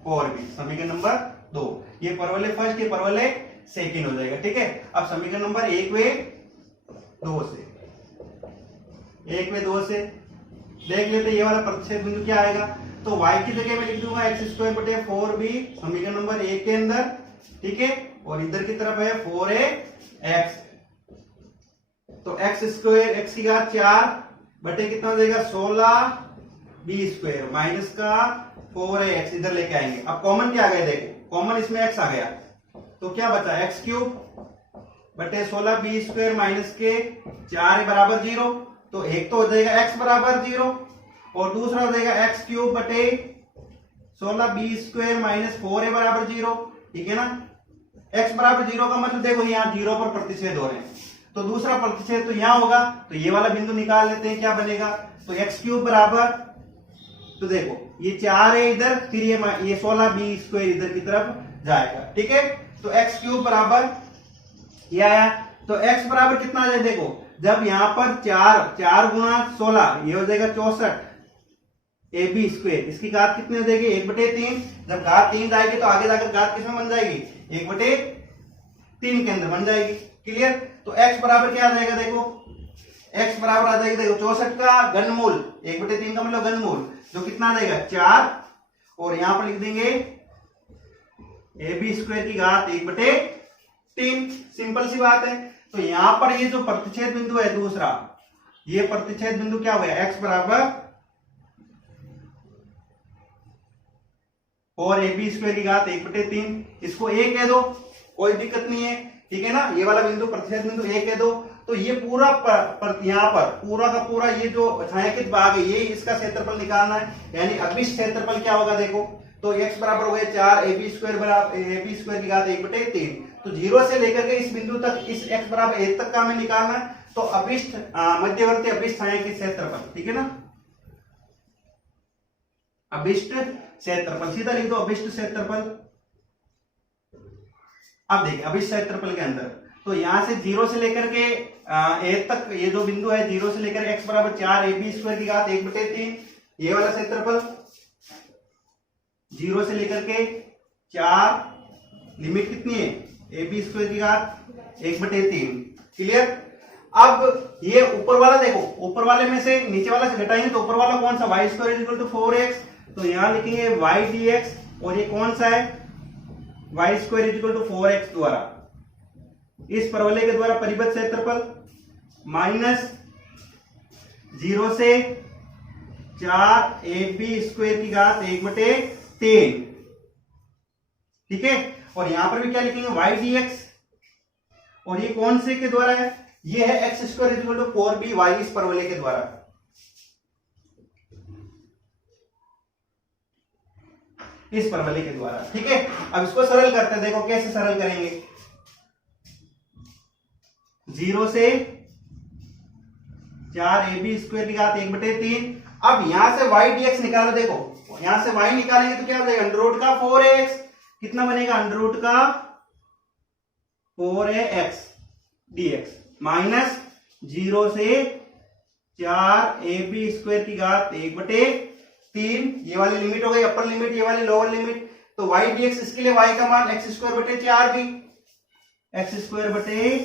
4b, समीकरण नंबर 2, ये परवलय फर्स्ट, ये परवलय सेकंड हो जाएगा। ठीक है, अब समीकरण नंबर 1 व 2 से देख लेते ये वाला प्रतिच्छेद बिंदु क्या आएगा, तो y की जगह में लिख दूंगा x² बटे 4b समीकरण नंबर 1 के अंदर। ठीक है, और इधर की तरफ है 4ax, तो x² x की घात 4 बटे कितना हो जाएगा 16b² माइनस का 4ax, इधर लेके आएंगे, अब कॉमन क्या आ गया, देखो कॉमन इसमें x आ गया, तो क्या बचा x³ बटे 16b² माइनस के 4 बराबर 0, तो एक तो हो जाएगा x बराबर 0 और दूसरा हो जाएगा x³ बटे 16b² माइनस 4a बराबर 0। ठीक है ना, x बराबर 0 का मतलब देखो यहाँ 0 पर प्रतिच्छेद हो रहे हैं, तो दूसरा प्रतिच्छेद तो यहाँ होगा, तो ये वाला बिंदु निकाल लेते हैं, क्या बनेगा, तो x³ बराबर, तो देखो ये 4 है इधर, फिर ये 16b² इधर की तरफ जाएगा। ठीक है, तो x³ बराबर ये आया, तो x बराबर कितना आ जाए, देखो जब यहां पर 4 गुणा 16 ये हो जाएगा 64 ab², इसकी घात कितनी हो जाएगी 1/3, जब घात 3 जाएगी तो आगे जाकर घात किसमें बन जाएगी 1/3 के अंदर बन जाएगी। क्लियर, तो x बराबर क्या आ जाएगा, देखो x बराबर आ जाएगा, देखो 64 का घनमूल 1/3 का मतलब घनमूल, जो कितना आ जाएगा 4, और यहां पर लिख देंगे ab² की घात 1/3, सिंपल सी बात है। तो यहां पर ये जो प्रतिच्छेद बिंदु है दूसरा, ये प्रतिच्छेद बिंदु क्या हो गया x बराबर 4ab² की घात 1/3, इसको a कह दो, कोई दिक्कत नहीं है। ठीक है ना, ये वाला बिंदु प्रतिच्छेद बिंदु a कह दो, तो ये पूरा यहाँ पर पूरा का पूरा ये जो छायांकित भाग है ये इसका क्षेत्रफल निकालना है, यानी अभिष्ट क्षेत्रफल क्या होगा, देखो तो x बराबर हो गया 4 ab² बराबर ab² की घात 1/3, तो 0 से लेकर के इस बिंदु तक इस x बराबर 1 तक का हमें निकालना है, तो अभिष्ट मध्यवर्ती अभिष्ट छायांकित क्षेत्रफल। ठीक है ना, अभिष्ट क्षेत्रफल सीधा लिख दो, अभिष्ट क्षेत्रफल। अब देखिए अभिष्ट क्षेत्रफल के अंदर, तो यहां से 0 से लेकर के a तक ये जो बिंदु है 0 से लेकर x बराबर 4 ab² की घात 1/3, ये वाला क्षेत्रफल 0 से लेकर के 4, लिमिट कितनी है ab² की घात 1/3। क्लियर, अब ये ऊपर वाला देखो, ऊपर वाले में से नीचे वाला से घटाएंगे तो ऊपर वाला कौन सा, Y square is equal to 4x, तो यहां लिखेंगे y dx, और ये कौन सा है, Y square is equal to 4x द्वारा इस परवलय के द्वारा परिबद्ध क्षेत्रफल माइनस 0 से 4ab स्क्वायर की घात 1/3, ठीक है। और यहां पर भी क्या लिखेंगे, y dx, और ये कौन से के द्वारा है, ये है X square is equal to 4by इस परवलय के द्वारा, इस परवलय के द्वारा, ठीक है। अब इसको सरल करते हैं, देखो कैसे सरल करेंगे। 0 से 4ab स्क्वायर की घात 1/3। अब यहां से y dx निकालो, देखो यहां से y निकालेंगे तो क्या हो जाएगा, अंडर रूट का 4x, कितना बनेगा, अंडर रूट का 4ax dx, माइनस 0 से 4ab स्क्वायर की घात 1/3, ये वाली लिमिट हो गई अपर लिमिट, ये वाली लोअर लिमिट, तो y dx, इसके लिए y का मान x स्क्वायर बटे 4b, x स्क्वायर बटे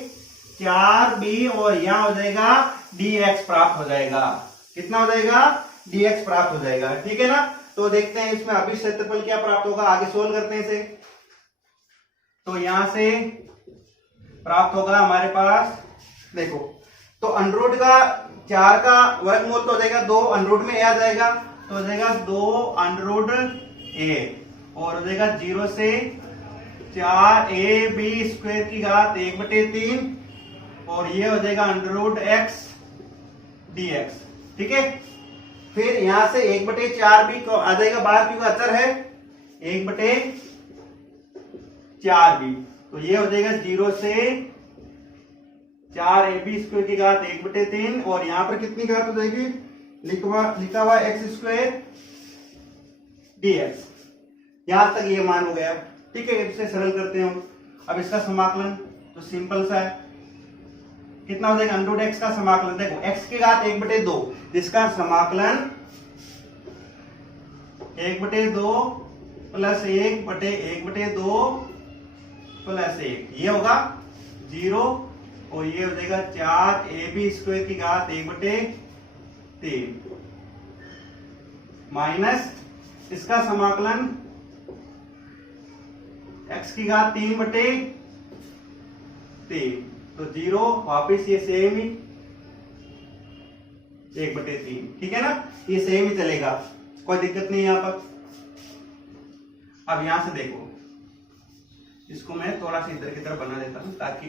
4b, और यहां हो जाएगा dx प्राप्त हो जाएगा, कितना हो जाएगा, dx प्राप्त हो जाएगा, ठीक है ना। तो देखते हैं इसमें अभी क्षेत्रफल क्या प्राप्त होगा, आगे सोल्व करते हैं इसे। तो यहां से प्राप्त होगा हमारे पास, देखो तो अंडर रूट का 4 का वर्गमूल तो हो जाएगा 2, अंडर रूट में a आ जाएगा तो हो जाएगा 2 अंडर रूट a, और हो जाएगा 0 से 4ab स्क्वायर की घात 1/3, और ये हो जाएगा अंडर रूट x dx, ठीक है। फिर यहां से 1/4b को आ जाएगा बाहर, क्योंकि अचर है 1/4b, तो ये हो जाएगा 0 से 4ab स्क्वायर की घात 1/3, और यहां पर कितनी घात हो जाएगी, लिखा हुआ x स्क्वायर dx, यहां तक ये मान हो गया, ठीक है। इसे सरल करते हैं हम। अब इसका समाकलन तो सिंपल सा है, कितना हो जाएगा, अंडर रूट x का समाकलन, देखो x की घात 1/2, जिसका समाकलन 1/2 प्लस 1/1/2 प्लस 1, ये होगा 0, और ये हो जाएगा 4ab स्क्वायर की घात 1/3, माइनस इसका समाकलन x की घात 3/3, तो 0, वापिस ये सेम ही 1/3, ठीक है ना, ये सेम ही चलेगा, कोई दिक्कत नहीं यहां पर। अब यहां से देखो, इसको मैं थोड़ा सा इधर की तरफ बना देता हूं, ताकि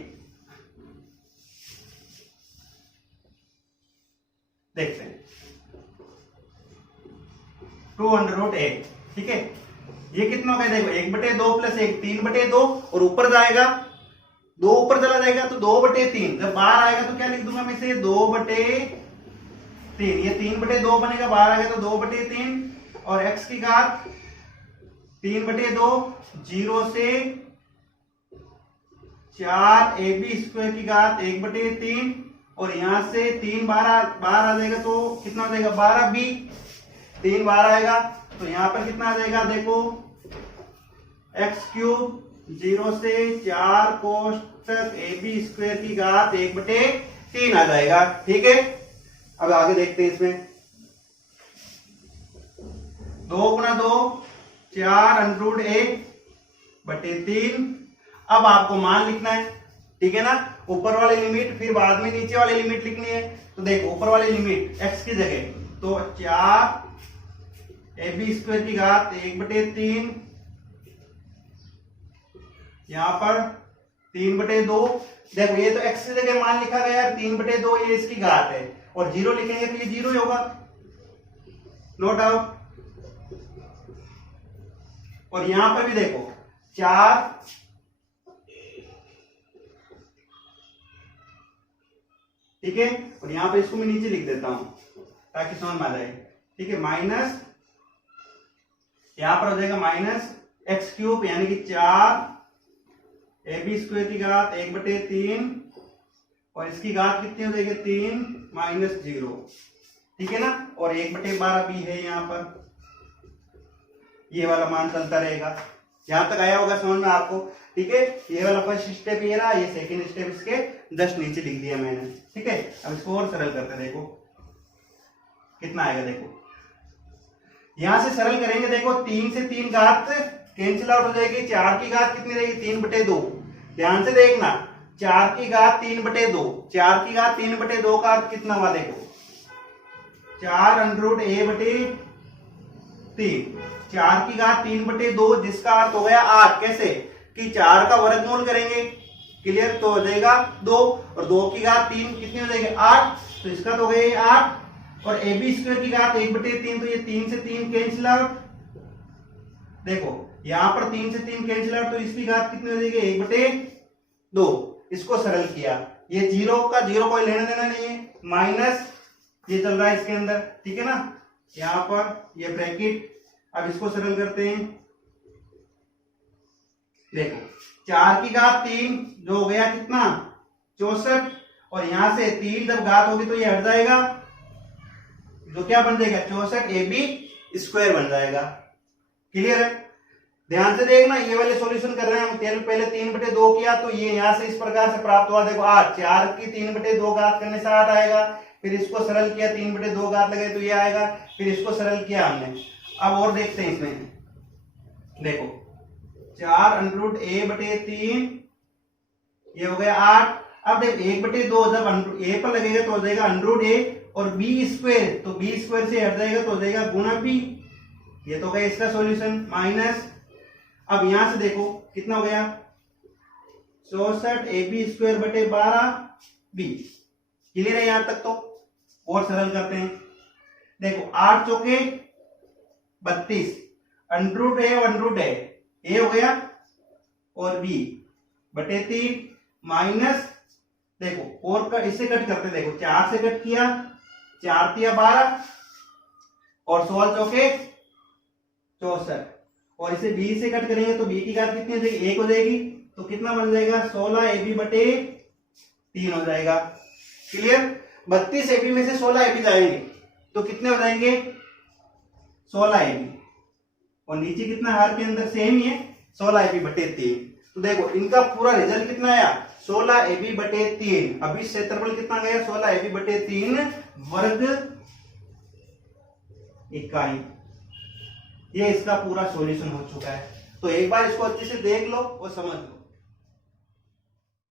देखते हैं 2 अंडर रूट a, ठीक है। ये कितना हो गया, देखो 1/2 प्लस 1 3/2, और ऊपर जाएगा 2, ऊपर चला जाएगा तो 2/3, जब बाहर आएगा तो क्या लिख दूंगा मैं इसे, 2/3, ये 3/2 बनेगा, बाहर आएगा तो 2/3, और x की घात 3/2, 0 से 4ab स्क्वायर की घात 1/3, और यहां से 3 बाहर आ जाएगा तो कितना हो जाएगा, 12b, 3 बाहर आएगा तो यहां पर कितना आ जाएगा, देखो x³ 0 से 4 कोष्टक ab स्क्वायर की घात 1/3 आ जाएगा, ठीक है। अब आगे देखते हैं इसमें, 2 × 2 4 अंडर रूट a/3, अब आपको मान लिखना है, ठीक है ना, ऊपर वाली लिमिट फिर बाद में नीचे वाली लिमिट लिखनी है। तो देखो ऊपर वाली लिमिट x की जगह तो 4ab स्क्वायर की घात 1/3, यहां पर 3/2, देखो ये तो x की जगह मान लिखा गया है 3/2, ये इसकी घात है, और 0 लिखेंगे तो ये 0 ही होगा, नो डाउट। और यहां पर भी देखो 4, ठीक है, और यहां पर इसको मैं नीचे लिख देता हूं ताकि समझ में आ जाए, ठीक है, माइनस यहां पर हो जाएगा माइनस x³ यानी कि 4ab स्क्वायर की घात 1/3, और इसकी घात कितनी हो जाएगी, 3 माइनस 0, ठीक है ना, और 1/12b है, यहां पर ये वाला मान चलता रहेगा, यहाँ तक आया होगा समझ में आपको। ठीक है, ये वाला फर्स्ट स्टेप ये रहा, ये सेकंड स्टेप इसके जस्ट नीचे लिख दिया मैंने। ठीक है, अब इसको और सरल करते, देखो कितना आएगा। देखो यहां से सरल करेंगे, देखो 3 से 3 घात कैंसिल आउट हो जाएगी, 4 की घात कितनी रहेगी 3/2। ध्यान से देखना, 4 की घात 3/2, 4 की घात 3/2 का अर्थ कितना हुआ, देखो 4√a/3, 4 की घात 3/2 जिसका अर्थ हो गया 8। कैसे कि 4 का वर्गमूल करेंगे, क्लियर, तो हो जाएगा 2, और 2 की घात 3 कितनी हो जाएगी 8, तो इसका तो हो गया 8। और ab² की घात 1/3, तो ये 3 से 3 कैंसिल आउट। देखो यहां पर 3 से 3 कैंसिल आउट, तो इसकी घात कितनी हो जाएगी 1/2। इसको सरल किया, ये 0 का 0 कोई लेना देना नहीं है, माइनस ये चल रहा है इसके अंदर। ठीक है ना, यहां पर ये ब्रैकेट। अब इसको सरल करते हैं, देखो 4 की घात 3 जो हो गया कितना 64, और यहां से 3 जब घात होगी तो ये हट जाएगा, जो क्या बन जाएगा 64ab² बन जाएगा। क्लियर है, ध्यान से देखना, ये वाले सॉल्यूशन कर रहे हैं हम। पहले 3/2 किया तो ये यहां से इस प्रकार से प्राप्त हुआ, देखो 8, 4 की 3/2 घात करने से 8 आएगा। फिर इसको सरल किया, 3/2 घात लगे तो ये आएगा। फिर इसको सरल किया हमने। अब और देखते हैं इसमें, देखो 4√a/3 ये हो गया 8। अब देख 1/2 जब a पर लगेगा तो हो जाएगा √a, और b², तो b² से हट जाएगा तो हो जाएगा गुणा b। ये तो गया इसका सॉल्यूशन, माइनस। अब यहां से देखो कितना हो गया 64ab²/12b। क्लियर है यहां तक तो? और सरल करते हैं, देखो 8 चौके 32, √a a हो गया, और b/3 माइनस, देखो और का इससे कट करते, देखो 4 से कट किया, 4 तिया 12, और 16 चौके 64, और इसे b से कट करेंगे तो b की घात कितनी हो जाएगी 1 हो जाएगी, तो कितना बन जाएगा 16ab/3 हो जाएगा। क्लियर, 32ab में से 16ab जाएंगे तो कितने हो जाएंगे 16ab, और नीचे कितना हर के अंदर सेम ही है 16ab/3। तो देखो इनका पूरा रिजल्ट कितना आया 16ab/3। अभी क्षेत्रफल कितना गया 16ab/3 वर्ग इकाई। ये इसका पूरा सॉल्यूशन हो चुका है। तो एक बार इसको अच्छे से देख लो और समझ लो।